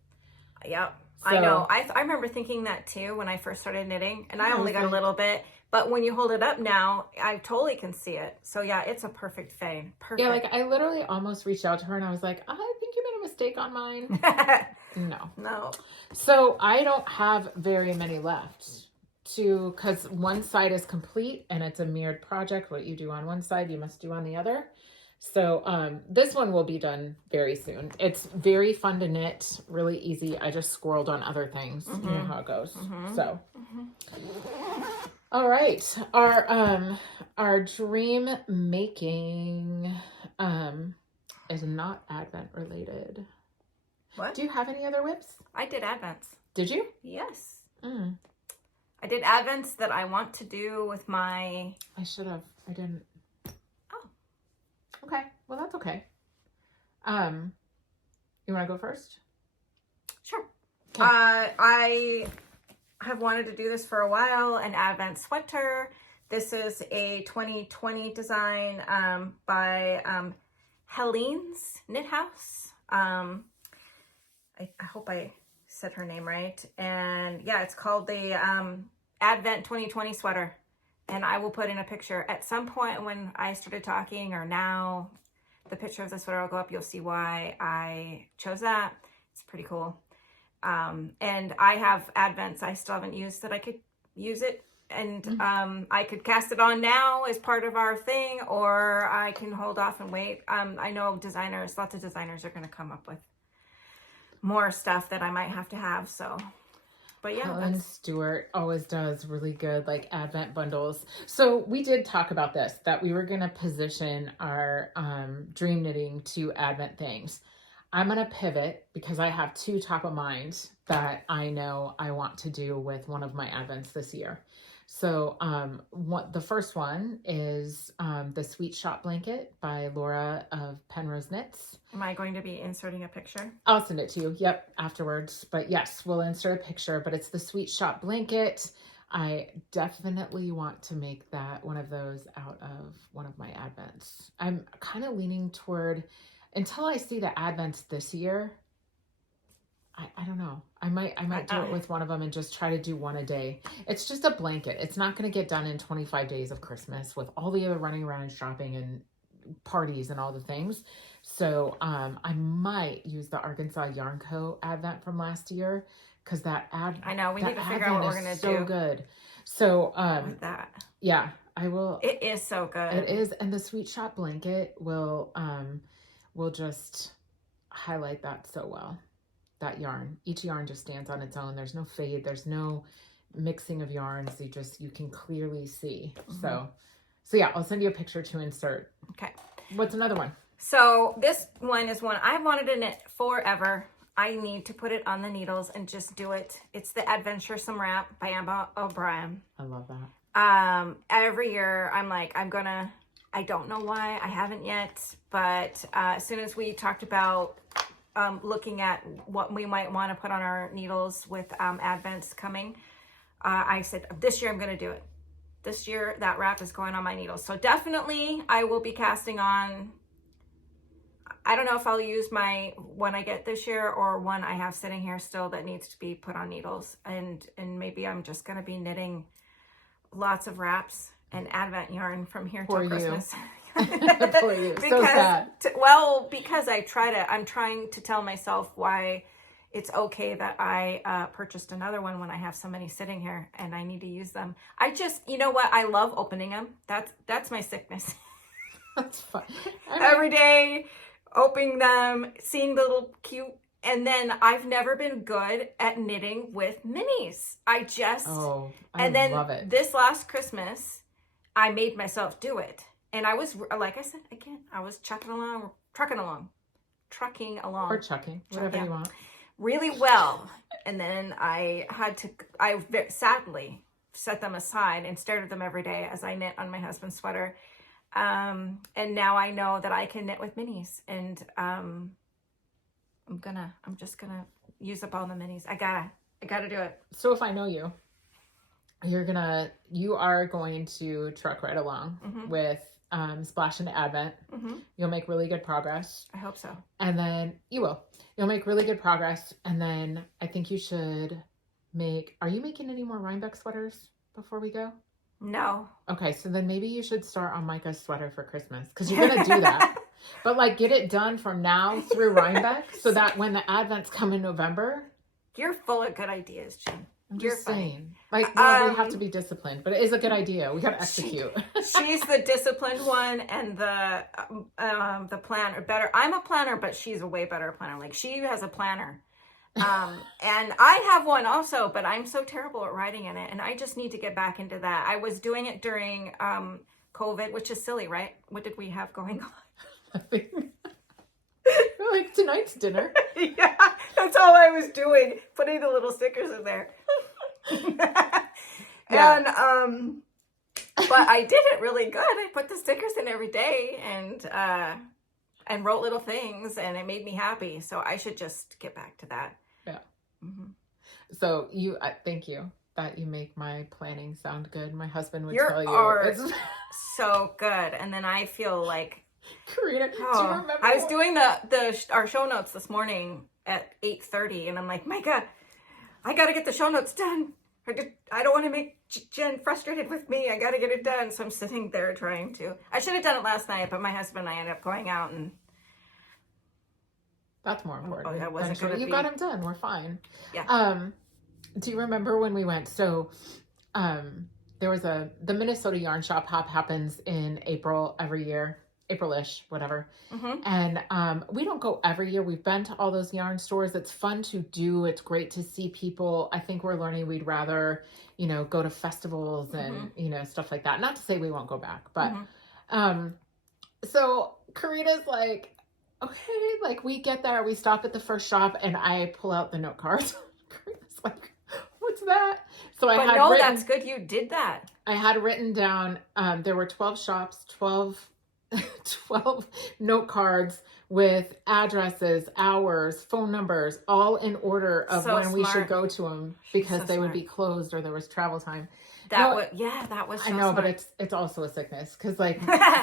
Yep. So, I know. I remember thinking that too when I first started knitting, and I only got a little bit, but when you hold it up now, I totally can see it. So yeah, it's a perfect fade. Perfect. Yeah, like I literally almost reached out to her and I was like, I think you made a mistake on mine. No. So I don't have very many left because one side is complete and it's a mirrored project. What you do on one side, you must do on the other. So this one will be done very soon. It's very fun to knit, really easy. I just squirreled on other things. You know how it goes. So, all right. Our dream making is not Advent related. What? Do you have any other whips? I did Advents. Did you? Yes. I did Advents that I want to do with my... I should have. I didn't. Okay, well that's okay. You want to go first? Sure. Okay. I have wanted to do this for a while, an Advent sweater. This is a 2020 design by Heleen's Knithouse. I hope I said her name right. And yeah, it's called the Advent 2020 sweater. And I will put in a picture at some point when I started talking, or now the picture of the sweater will go up. You'll see why I chose that. It's pretty cool. And I have Advents I still haven't used that I could use it. And I could cast it on now as part of our thing, or I can hold off and wait. I know designers, lots of designers are going to come up with more stuff that I might have to have. So... But yeah, Helen Stewart always does really good like Advent bundles. So we did talk about this, that we were going to position our dream knitting to Advent things. I'm going to pivot because I have two top of mind that I know I want to do with one of my Advents this year. So the first one is the Sweet Shop Blanket by Laura of Penrose Knits. Am I going to be inserting a picture? I'll send it to you. Yep, afterwards. But yes, we'll insert a picture. But it's the Sweet Shop Blanket. I definitely want to make that one of those out of one of my Advents. I'm kind of leaning toward, until I see the Advents this year, I don't know. I might do it with one of them and just try to do one a day. It's just a blanket. It's not going to get done in 25 days of Christmas with all the other running around and shopping and parties and all the things. So I might use the Arkansas Yarn Co. Advent from last year, because I know, we need to figure out what we're going to do. So good. So with that. Yeah, I will. It is so good. It is. And the Sweet Shop blanket will just highlight that so well. That yarn. Each yarn just stands on its own. There's no fade. There's no mixing of yarns. You can clearly see. So yeah, I'll send you a picture to insert. Okay. What's another one? So this one is one I've wanted to knit forever. I need to put it on the needles and just do it. It's the Adventuresome Wrap by Ambah O'Brien. I love that. Every year I'm like, I don't know why I haven't yet, but as soon as we talked about looking at what we might want to put on our needles with Advents coming, I said, this year I'm going to do it. This year that wrap is going on my needles. So definitely I will be casting on. I don't know if I'll use my one I get this year or one I have sitting here still that needs to be put on needles. And maybe I'm just going to be knitting lots of wraps and Advent yarn from here till Christmas. Poor you. So sad. Because I'm trying to tell myself why it's okay that I purchased another one when I have so many sitting here and I need to use them. You know what? I love opening them. That's my sickness. That's fun. Every day, opening them, seeing the little cute, and then I've never been good at knitting with minis. I love it. This last Christmas, I made myself do it. And I was, like I said, again, I was trucking along. Or chucking, whatever you want. Really well. And then I sadly set them aside and stared at them every day as I knit on my husband's sweater. And now I know that I can knit with minis, and I'm just gonna use up all the minis. I gotta do it. So if I know you, you are going to truck right along with Splash into Advent. You'll make really good progress. I hope so. And then you'll make really good progress. And then I think you should are you making any more Rhinebeck sweaters before we go? No. Okay, so then maybe you should start on Micah's sweater for Christmas, because you're going to do that. But get it done from now through Rhinebeck so that when the Advents come in November. You're full of good ideas, Jen. You're saying. We have to be disciplined, but it is a good idea. We got to execute. She's the disciplined one, and the planner. Better. I'm a planner, but she's a way better planner. She has a planner. And I have one also, but I'm so terrible at writing in it, and I just need to get back into that. I was doing it during COVID, which is silly, right? What did we have going on? Tonight's dinner. Yeah, that's all I was doing, putting the little stickers in there. Yeah. And but I did it really good. I put the stickers in every day and wrote little things, and it made me happy. So I should just get back to that. Yeah. So thank you that you make my planning sound good. My husband would tell you it's so good, and then I feel like Corrina. Do you remember? I was doing our show notes this morning at 8:30, and I'm like, my God, I got to get the show notes done. I don't want to make Jen frustrated with me. I got to get it done. So I'm sitting there trying to. I should have done it last night, but my husband and I ended up going out, and that's more important. That wasn't going to be. You got him done. We're fine. Yeah. Do you remember when we went? So, there was the Minnesota Yarn Shop Hop happens in April every year. April-ish, whatever. And we don't go every year. We've been to all those yarn stores. It's fun to do. It's great to see people. I think we're learning we'd rather, go to festivals and, stuff like that. Not to say we won't go back, but so Corrina's like, okay, we get there, we stop at the first shop, and I pull out the note cards. Corrina's like, what's that? So that's good you did that. I had written down, there were 12 shops, 12 note cards with addresses, hours, phone numbers, all in order of when we should go to them, because they would be closed or there was travel time. That was so I know, smart. but it's also a sickness, because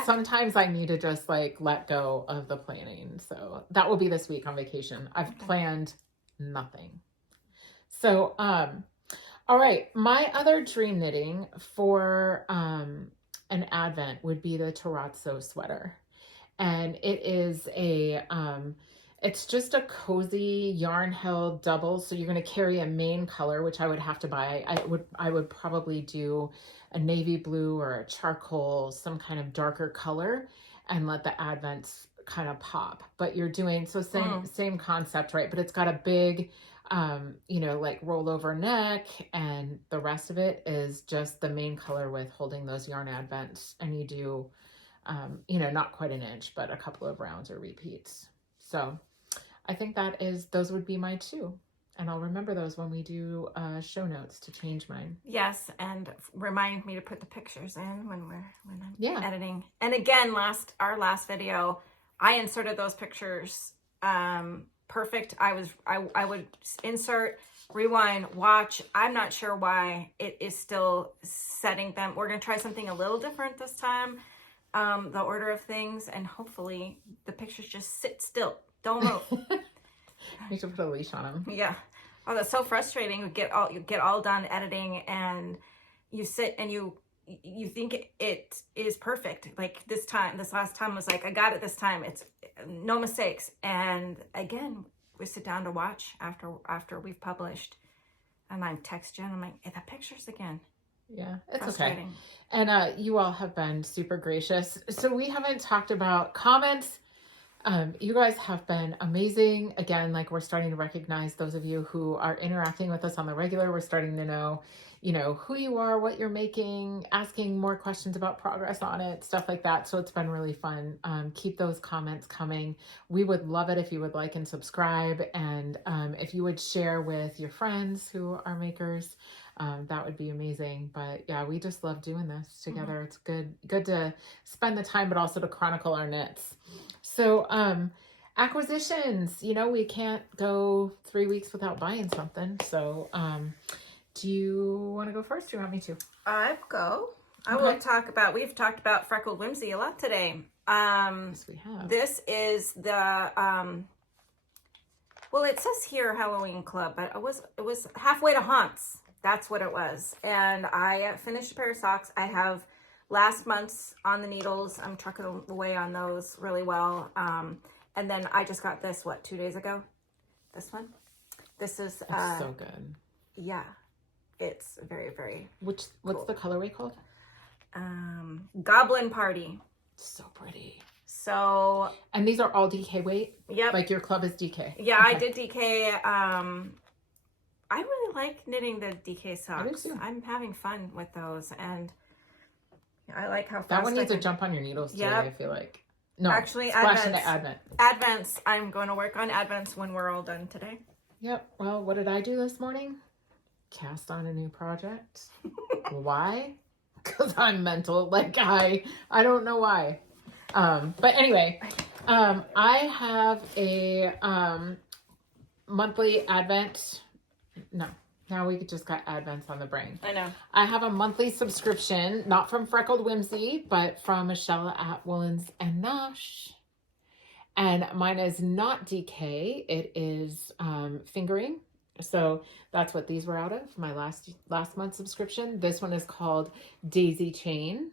sometimes I need to just let go of the planning. So that will be this week on vacation. I've planned nothing. So all right, my other dream knitting for an Advent would be the terrazzo sweater. and it is it's just a cozy yarn held double. So you're going to carry a main color, which I would have to buy. I would probably do a navy blue or a charcoal, some kind of darker color, and let the advents kind of pop. But you're doing, so same concept, right? But it's got a big, like rollover neck, and the rest of it is just the main color with holding those yarn advents. And you do, not quite an inch, but a couple of rounds or repeats. So I think those would be my two. And I'll remember those when we do show notes to change mine. Yes, and remind me to put the pictures in when I'm editing. And again, our last video, I inserted those pictures perfect. I would insert, rewind, watch. I'm not sure why it is still setting them. We're going to try something a little different this time, the order of things, and hopefully the pictures just sit still. Don't move. You should put a leash on them. Yeah. Oh, that's so frustrating. You get all done editing, and you sit and you think it is perfect. Like this last time was like, I got it this time. It's no mistakes. And again, we sit down to watch after we've published, and I text Jen. I'm like, hey, that picture's again. Yeah, it's okay. And you all have been super gracious. So we haven't talked about comments. You guys have been amazing. Again, like, we're starting to recognize those of you who are interacting with us on the regular. We're starting to know, who you are, what you're making, asking more questions about progress on it, stuff like that. So it's been really fun. Keep those comments coming. We would love it if you would like and subscribe. And if you would share with your friends who are makers, that would be amazing. But yeah, we just love doing this together. It's good to spend the time, but also to chronicle our knits. So, acquisitions, we can't go 3 weeks without buying something. So, do you want to go first? Do you want me to? I'll go. We've talked about Freckled Whimsy a lot today. Yes, we have. This is the, well, it says here Halloween Club, but it was halfway to Haunts. That's what it was. And I finished a pair of socks. I have last month's on the needles. I'm trucking away on those really well. And then I just got this, 2 days ago? This one? This is... It's so good. Yeah. It's very, very What's cool. the colorway called? Goblin Party. So pretty. So... And these are all DK weight? Yep. Like your club is DK? Yeah, okay. I did DK. I really like knitting the DK socks. I'm having fun with those, and I like how fast that one needs a jump on your needles today. I feel like. No, actually, splash into Advent. Advents. I'm going to work on Advents when we're all done today. Yep. Well, what did I do this morning? Cast on a new project. Why? Because I'm mental. Like I don't know why. But anyway, I have a monthly Advent. No, now we just got Advents on the brain. I know. I have a monthly subscription, not from Freckled Whimsy, but from Michelle at Woolens and Nosh. And mine is not DK. It is fingering. So that's what these were out of, my last month's subscription. This one is called Daisy Chain.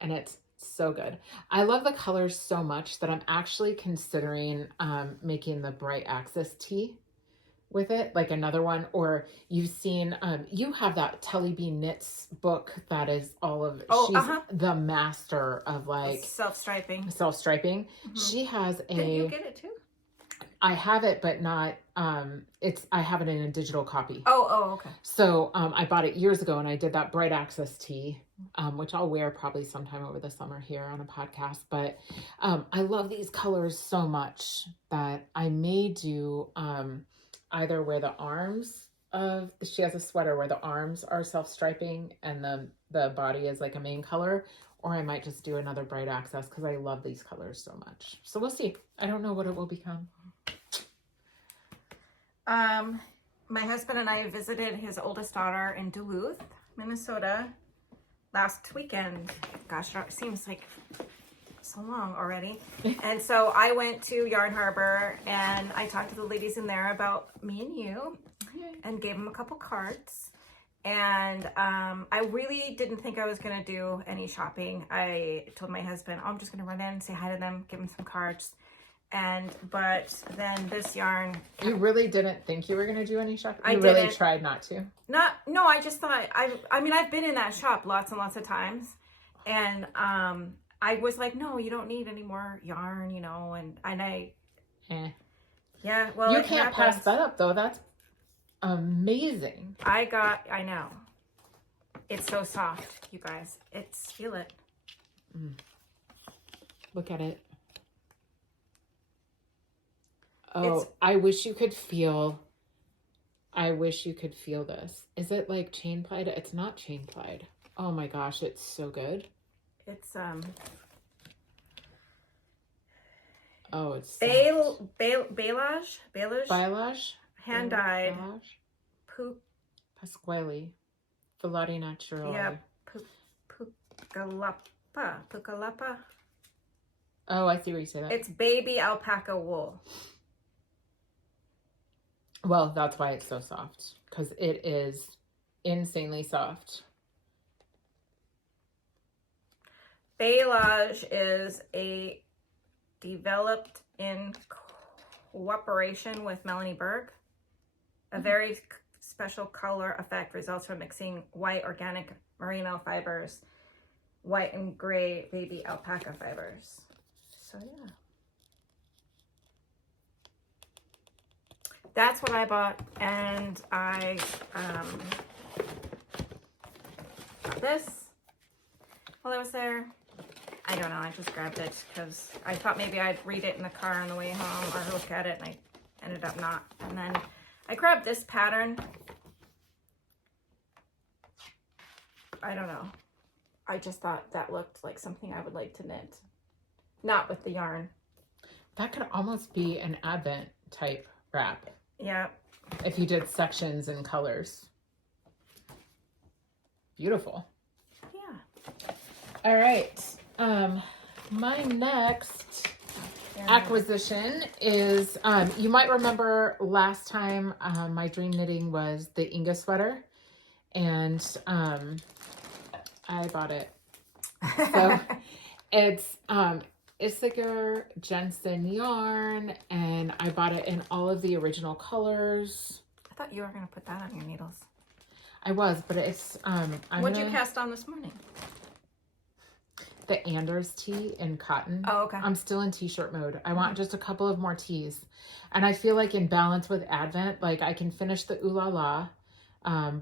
And it's so good. I love the colors so much that I'm actually considering making the Bright Axis tee with it, like another one. Or you've seen, you have that Telly B Knits book that is all of, she's the master of like self-striping. Mm-hmm. She has a... Did you get it too? I have it, but not, I have it in a digital copy. Oh, okay. So, I bought it years ago and I did that Bright Access tee, which I'll wear probably sometime over the summer here on a podcast. But, I love these colors so much that I may do, either where the arms of, she has a sweater where the arms are self-striping and the body is like a main color, or I might just do another Bright Access because I love these colors so much. So we'll see. I don't know what it will become. My husband and I visited his oldest daughter in Duluth, Minnesota last weekend. Gosh, it seems like so long already. And so I went to Yarn Harbor and I talked to the ladies in there about me and you and gave them a couple cards. And I really didn't think I was going to do any shopping. I told my husband, oh, I'm just going to run in, say hi to them, give them some cards. But then this yarn. You really didn't think you were going to do any shopping? You didn't. really tried not to? No, I just thought, I mean, I've been in that shop lots and lots of times. And I was like, no, you don't need any more yarn, you know, and I. Yeah, well, you can't pass that up, though. That's amazing. I know. It's so soft, you guys. Feel it. Look at it. Oh, I wish you could feel this. Is it like chain plied? It's not chain plied. Oh my gosh, it's so good. It's oh, it's Bailage, hand dyed, Pasquale, Filati Naturale. Yeah, Pucallapa. Oh, I see where you say that. It's baby alpaca wool. Well, that's why it's so soft, because it is insanely soft. Bailage is developed in cooperation with Melanie Berg. A very special color effect results from mixing white organic merino fibers, white and gray baby alpaca fibers. So yeah. That's what I bought, and I got this while I was there. I don't know, I just grabbed it because I thought maybe I'd read it in the car on the way home or look at it, and I ended up not. And then I grabbed this pattern. I don't know. I just thought that looked like something I would like to knit. Not with the yarn. That could almost be an Advent type wrap. Yeah. If you did sections and colors. Beautiful. Yeah. All right. My next acquisition is, you might remember last time my dream knitting was the Inga Sweater, and I bought it. So it's Issachar Jensen yarn, and I bought it in all of the original colors. I thought you were going to put that on your needles. I was, but it's What'd you cast on this morning? The Anders tee in cotton. Oh, okay. I'm still in t-shirt mode. I want just a couple of more tees. And I feel like in balance with Advent, like I can finish the Ooh La La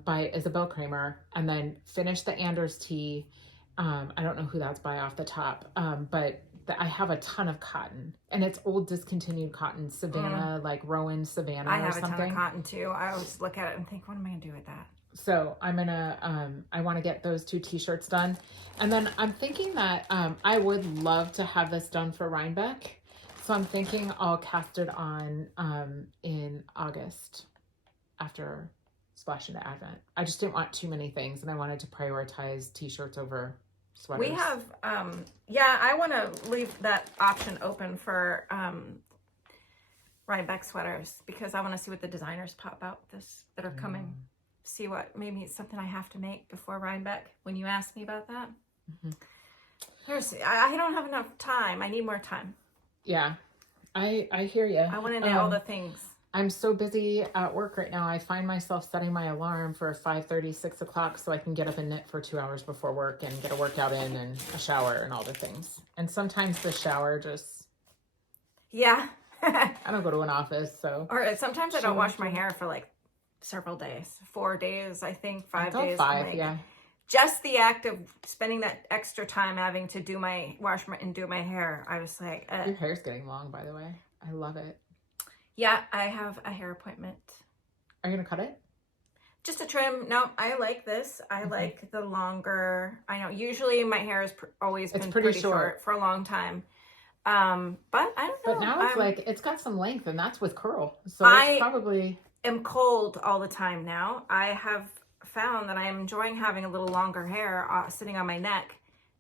by Isabel Kramer, and then finish the Anders tee. I don't know who that's by off the top, but I have a ton of cotton, and it's old discontinued cotton, Savannah, like Rowan Savannah I have or something. a ton of cotton too. I always look at it and think, what am I gonna do with that? So I'm gonna, I want to get those 2 t-shirts done. And then I'm thinking that I would love to have this done for Rhinebeck. So I'm thinking I'll cast it on in August after Splash into Advent. I just didn't want too many things, and I wanted to prioritize t-shirts over sweaters. We have, yeah, I want to leave that option open for Rhinebeck sweaters, because I want to see what the designers pop out that are coming. See what, maybe it's something I have to make before Rhinebeck when you asked me about that. I don't have enough time. I need more time. Yeah, I hear you. I want to know all the things. I'm so busy at work right now. I find myself setting my alarm for 5:30, 6 o'clock so I can get up and knit for 2 hours before work and get a workout in and a shower and all the things. And sometimes the shower just... Yeah. I don't go to an office, so... Or sometimes I don't wash my hair for like several days. 4 days, I think. 5 days. 5, like, yeah. Just the act of spending that extra time having to do my hair, I was like... Your hair's getting long, by the way. I love it. Yeah, I have a hair appointment. Are you going to cut it? Just a trim. No, I like this. I like the longer... I know, usually my hair has always been pretty short for a long time. But I don't know. But now it's like, it's got some length, and that's with curl. So it's probably... am cold all the time now. I have found that I am enjoying having a little longer hair sitting on my neck,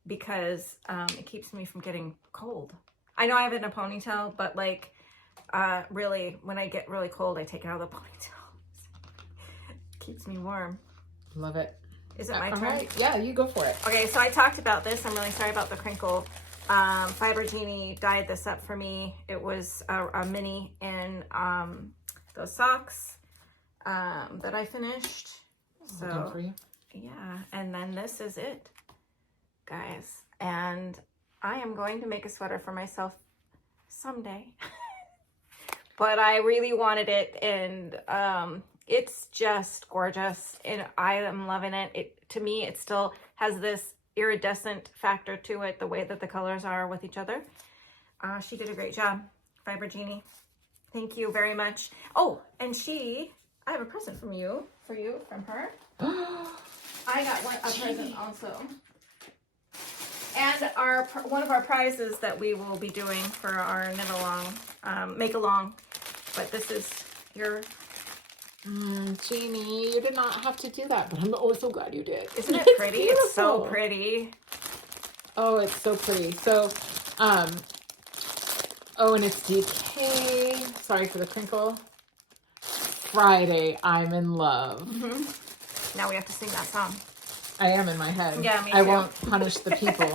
because it keeps me from getting cold. I know I have it in a ponytail, but like really when I get really cold, I take it out of the ponytail. It keeps me warm. Love it. Is it my All turn? right. Yeah, you go for it. Okay, so I talked about this. I'm really sorry about the crinkle. Fiber Genie dyed this up for me. It was a mini in those socks that I finished. So Looking for you. yeah, and then this is it, guys. And I am going to make a sweater for myself someday. But I really wanted it, and it's just gorgeous, and I am loving it. To me, it still has this iridescent factor to it, the way that the colors are with each other. She did a great job, Fiber Genie. Thank you very much. Oh, and I have a present from her. I got a present also. And one of our prizes that we will be doing for our knit along, make along. But this is your... Genie, you did not have to do that, but I'm so glad you did. Isn't it pretty? It's so pretty. Oh, it's so pretty. So, oh, and it's DK. Sorry for the crinkle. Friday, I'm in love. Mm-hmm. Now we have to sing that song. I am in my head. Yeah, me too. I won't punish the people.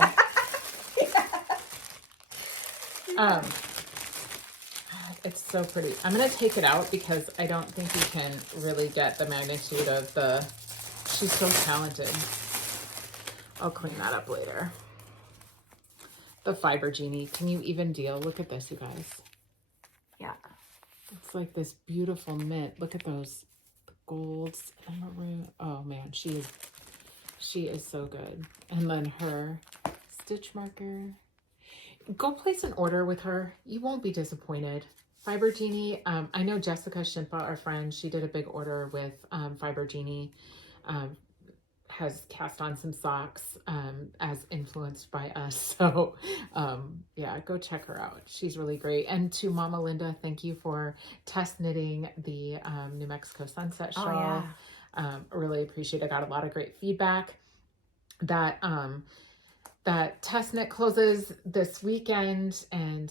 It's so pretty. I'm going to take it out because I don't think you can really get the magnitude of the... She's so talented. I'll clean that up later. The Fiber Genie. Can you even deal? Look at this, you guys. Yeah. It's like this beautiful mint. Look at those golds and the maroon. Oh man, she is so good. And then her stitch marker. Go place an order with her. You won't be disappointed. Fiber Genie. I know Jessica Shimpa, our friend, she did a big order with Fiber Genie. Has cast on some socks as influenced by us. So yeah, go check her out. She's really great. And to Mama Linda, thank you for test knitting the New Mexico Sunset Shawl. Oh, yeah. Really appreciate it. I got a lot of great feedback. That test knit closes this weekend, and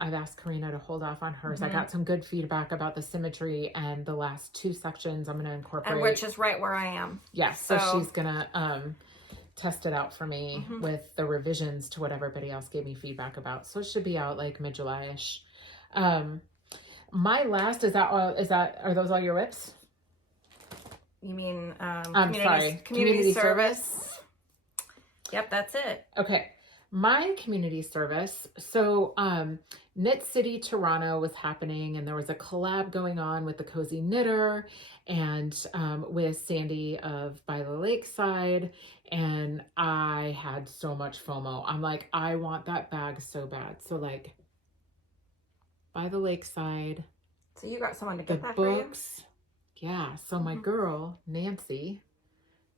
I've asked Corrina to hold off on hers. I got some good feedback about the symmetry and the last two sections I'm going to incorporate. And which is right where I am. Yes, so she's going to test it out for me with the revisions to what everybody else gave me feedback about. So it should be out like mid-July-ish. My last, are those all your whips? You mean sorry, community service? Yep, that's it. Okay. My community service. So Knit City Toronto was happening, and there was a collab going on with the Cozy Knitter and with Sandy of By the Lakeside. And I had so much FOMO. I'm like, I want that bag so bad. So like By the Lakeside. So you got someone to get the that books. For you? Yeah. So my girl, Nancy,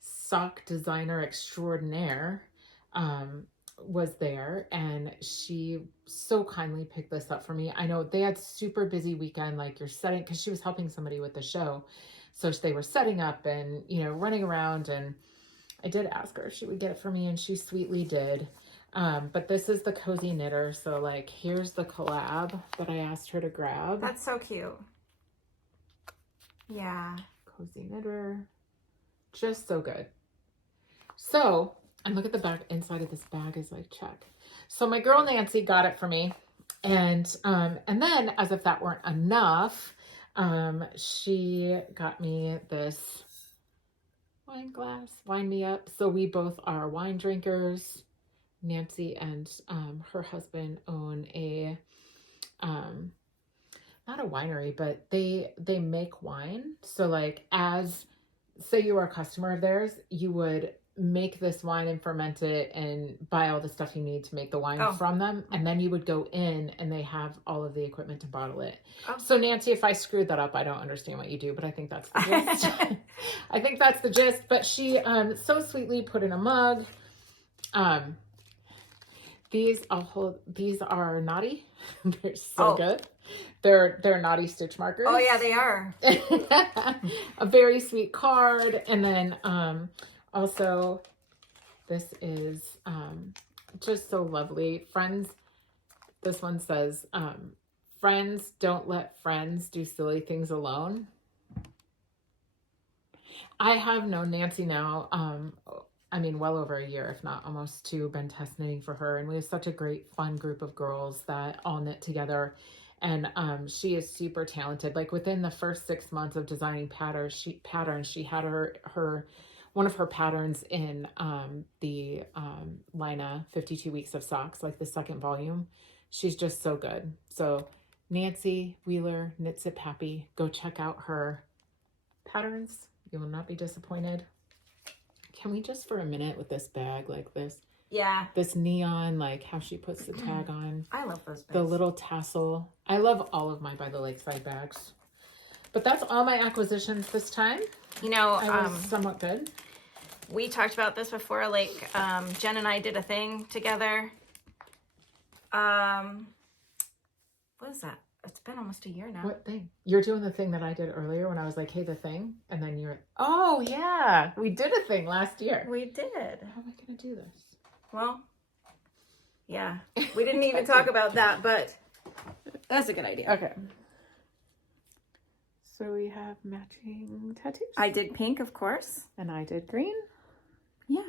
sock designer extraordinaire, was there, and she so kindly picked this up for me. I know they had super busy weekend, like you're setting, because she was helping somebody with the show, so they were setting up and running around, and I did ask her if she would get it for me, and she sweetly did. But this is the Cozy Knitter, so like here's the collab that I asked her to grab. That's so cute. Yeah. Cozy Knitter, just so good. So, and look at the back inside of this bag is like, check. So my girl Nancy got it for me. And then as if that weren't enough, she got me this wine glass, Wine Me Up. So we both are wine drinkers. Nancy and her husband own a, not a winery, but they make wine. So like say you were a customer of theirs, you would make this wine and ferment it and buy all the stuff you need to make the wine from them. And then you would go in and they have all of the equipment to bottle it. Oh. So Nancy, if I screwed that up, I don't understand what you do, but I think that's the gist. I think that's the gist. But she so sweetly put in a mug. These are naughty. They're so good. They're naughty stitch markers. Oh yeah, they are. A very sweet card. And then also this is just so lovely. Friends, this one says, friends don't let friends do silly things alone. I have known Nancy now, I mean, well over a year, if not almost two, been test knitting for her. And we have such a great, fun group of girls that all knit together. And she is super talented. Like within the first 6 months of designing patterns, she had one of her patterns in the Lina 52 Weeks of Socks, like the second volume. She's just so good. So Nancy Wheeler, Knits It Pappy, go check out her patterns. You will not be disappointed. Can we just for a minute with this bag like this? Yeah. This neon, like how she puts the tag on. I love those bags. The little tassel. I love all of my By the Lakeside bags. But that's all my acquisitions this time. You know, I was somewhat good. We talked about this before. Like, Jen and I did a thing together. What is that? It's been almost a year now. What thing? You're doing the thing that I did earlier when I was like, hey, the thing. And then you're, oh, yeah. We did a thing last year. We did. How am I going to do this? Well, yeah. We didn't even talk about that, but that's a good idea. Okay. So we have matching tattoos. I did pink, of course. And I did green. Yeah.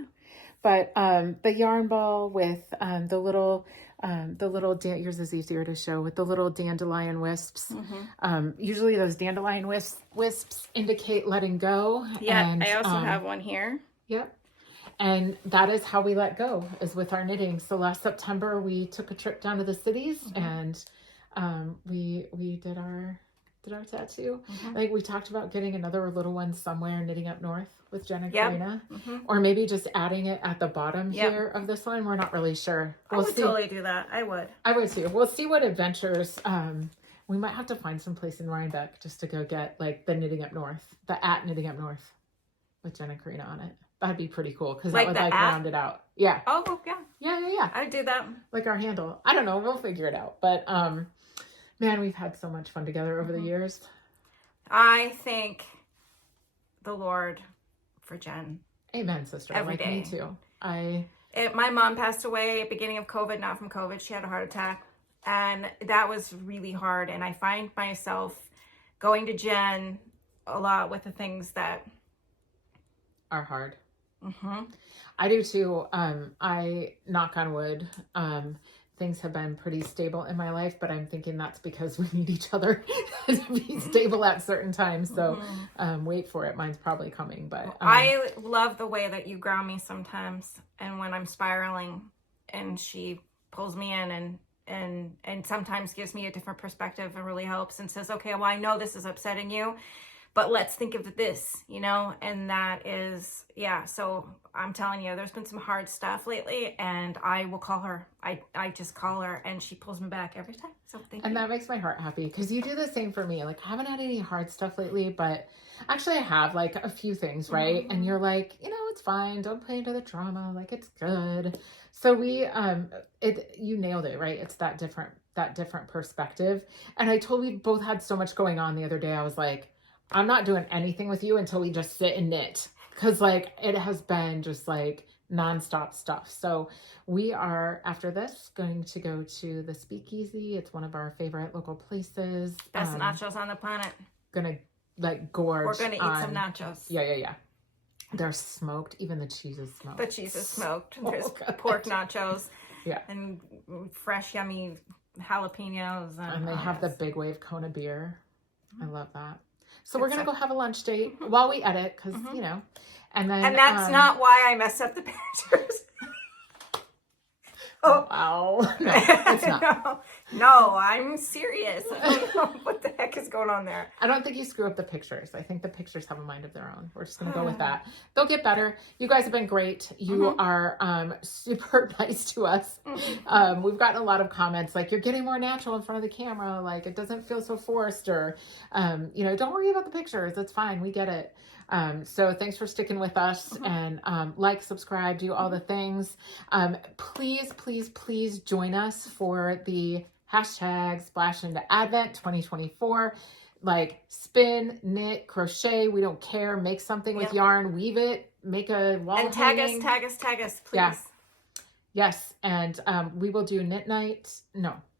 But the yarn ball with the little yours is easier to show with the little dandelion wisps. Mm-hmm. Usually those dandelion wisps indicate letting go. Yeah, and, I also have one here. Yep. And that is how we let go, is with our knitting. So last September we took a trip down to the cities and we did our tattoo. I think we talked about getting another little one somewhere knitting up north with Jenn Corrina, or maybe just adding it at the bottom here of this one. We're not really sure. We'll totally do that. I would too. We'll see what adventures. We might have to find some place in Rhinebeck just to go get like the Knitting Up North, the Knitting Up North with Jenn Corrina on it. That'd be pretty cool because that would like round it out. Yeah. Oh yeah. Yeah. I would do that. Like our handle. I don't know. We'll figure it out. But man, we've had so much fun together over the years. I thank the Lord for Jen. Amen, sister. Every day. Me too. My mom passed away beginning of COVID, not from COVID. She had a heart attack. And that was really hard. And I find myself going to Jen a lot with the things that are hard. I do too. I knock on wood. Things have been pretty stable in my life, but I'm thinking that's because we need each other to be stable at certain times. So wait for it. Mine's probably coming, but I love the way that you ground me sometimes. And when I'm spiraling and she pulls me in and sometimes gives me a different perspective and really helps and says, okay, well, I know this is upsetting you, but let's think of this, and that is, yeah. So I'm telling you, there's been some hard stuff lately and I will call her. I just call her and she pulls me back every time. So thank you. That makes my heart happy because you do the same for me. Like I haven't had any hard stuff lately, but actually I have like a few things, right? And you're like, it's fine. Don't play into the drama. Like it's good. So you nailed it, right? It's that different perspective. And I totally both had so much going on the other day. I was like, I'm not doing anything with you until we just sit and knit. Cause like it has been just like nonstop stuff. So we are after this going to go to the Speakeasy. It's one of our favorite local places. Best nachos on the planet. Gonna like gorge. We're gonna eat some nachos. Yeah. They're smoked. Even the cheese is smoked. The cheese is smoked. There's pork nachos. Yeah. And fresh, yummy jalapenos. And they have the Big Wave Kona beer. I love that. So we're going to go have a lunch date while we edit because, and then. And that's not why I messed up the pictures. Oh, wow. No, it's not. No, I'm serious. I don't know what the heck is going on there. I don't think you screw up the pictures. I think the pictures have a mind of their own. We're just going to go with that. They'll get better. You guys have been great. You are super nice to us. We've gotten a lot of comments like, you're getting more natural in front of the camera. Like, it doesn't feel so forced or, don't worry about the pictures. It's fine. We get it. So thanks for sticking with us and like, subscribe, do all the things. Please join us for the hashtag Splash into Advent 2024. Like spin, knit, crochet. We don't care. Make something with yarn, weave it, make a wall and tag us, please. Yeah. Yes. And we will do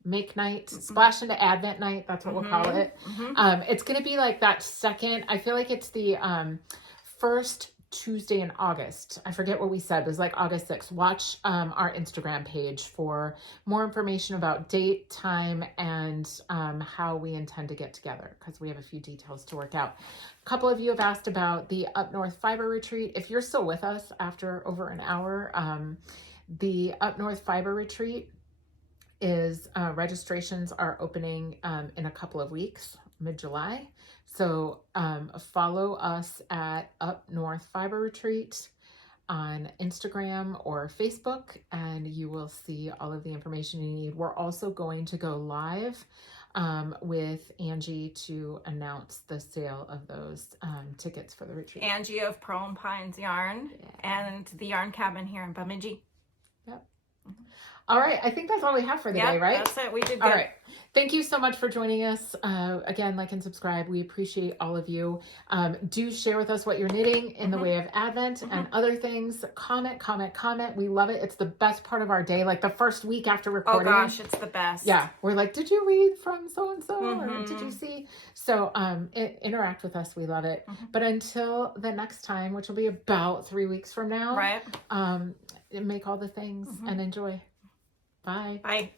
make night, Splash into Advent night. That's what we'll call it. It's going to be like that second. I feel like it's the first Tuesday in August. I forget what we said. It was like August 6th. Watch our Instagram page for more information about date, time, and how we intend to get together, because we have a few details to work out. A couple of you have asked about the Up North Fiber Retreat. If you're still with us after over an hour, the Up North Fiber Retreat is registrations are opening in a couple of weeks, mid-July. So follow us at Up North Fiber Retreat on Instagram or Facebook, and you will see all of the information you need. We're also going to go live with Angie to announce the sale of those tickets for the retreat. Angie of Purl and Pines Yarn, and the Yarn Cabin here in Bemidji. Yep. All right. I think that's all we have for the day, right? That's it. We did good. All right. Thank you so much for joining us. Again, like and subscribe. We appreciate all of you. Do share with us what you're knitting in the way of Advent and other things. Comment. We love it. It's the best part of our day. Like the first week after recording. Oh gosh, it's the best. Yeah. We're like, did you read from so-and-so? Or did you see? So interact with us. We love it. But until the next time, which will be about 3 weeks from now. Right. Make all the things and enjoy. Bye. Bye.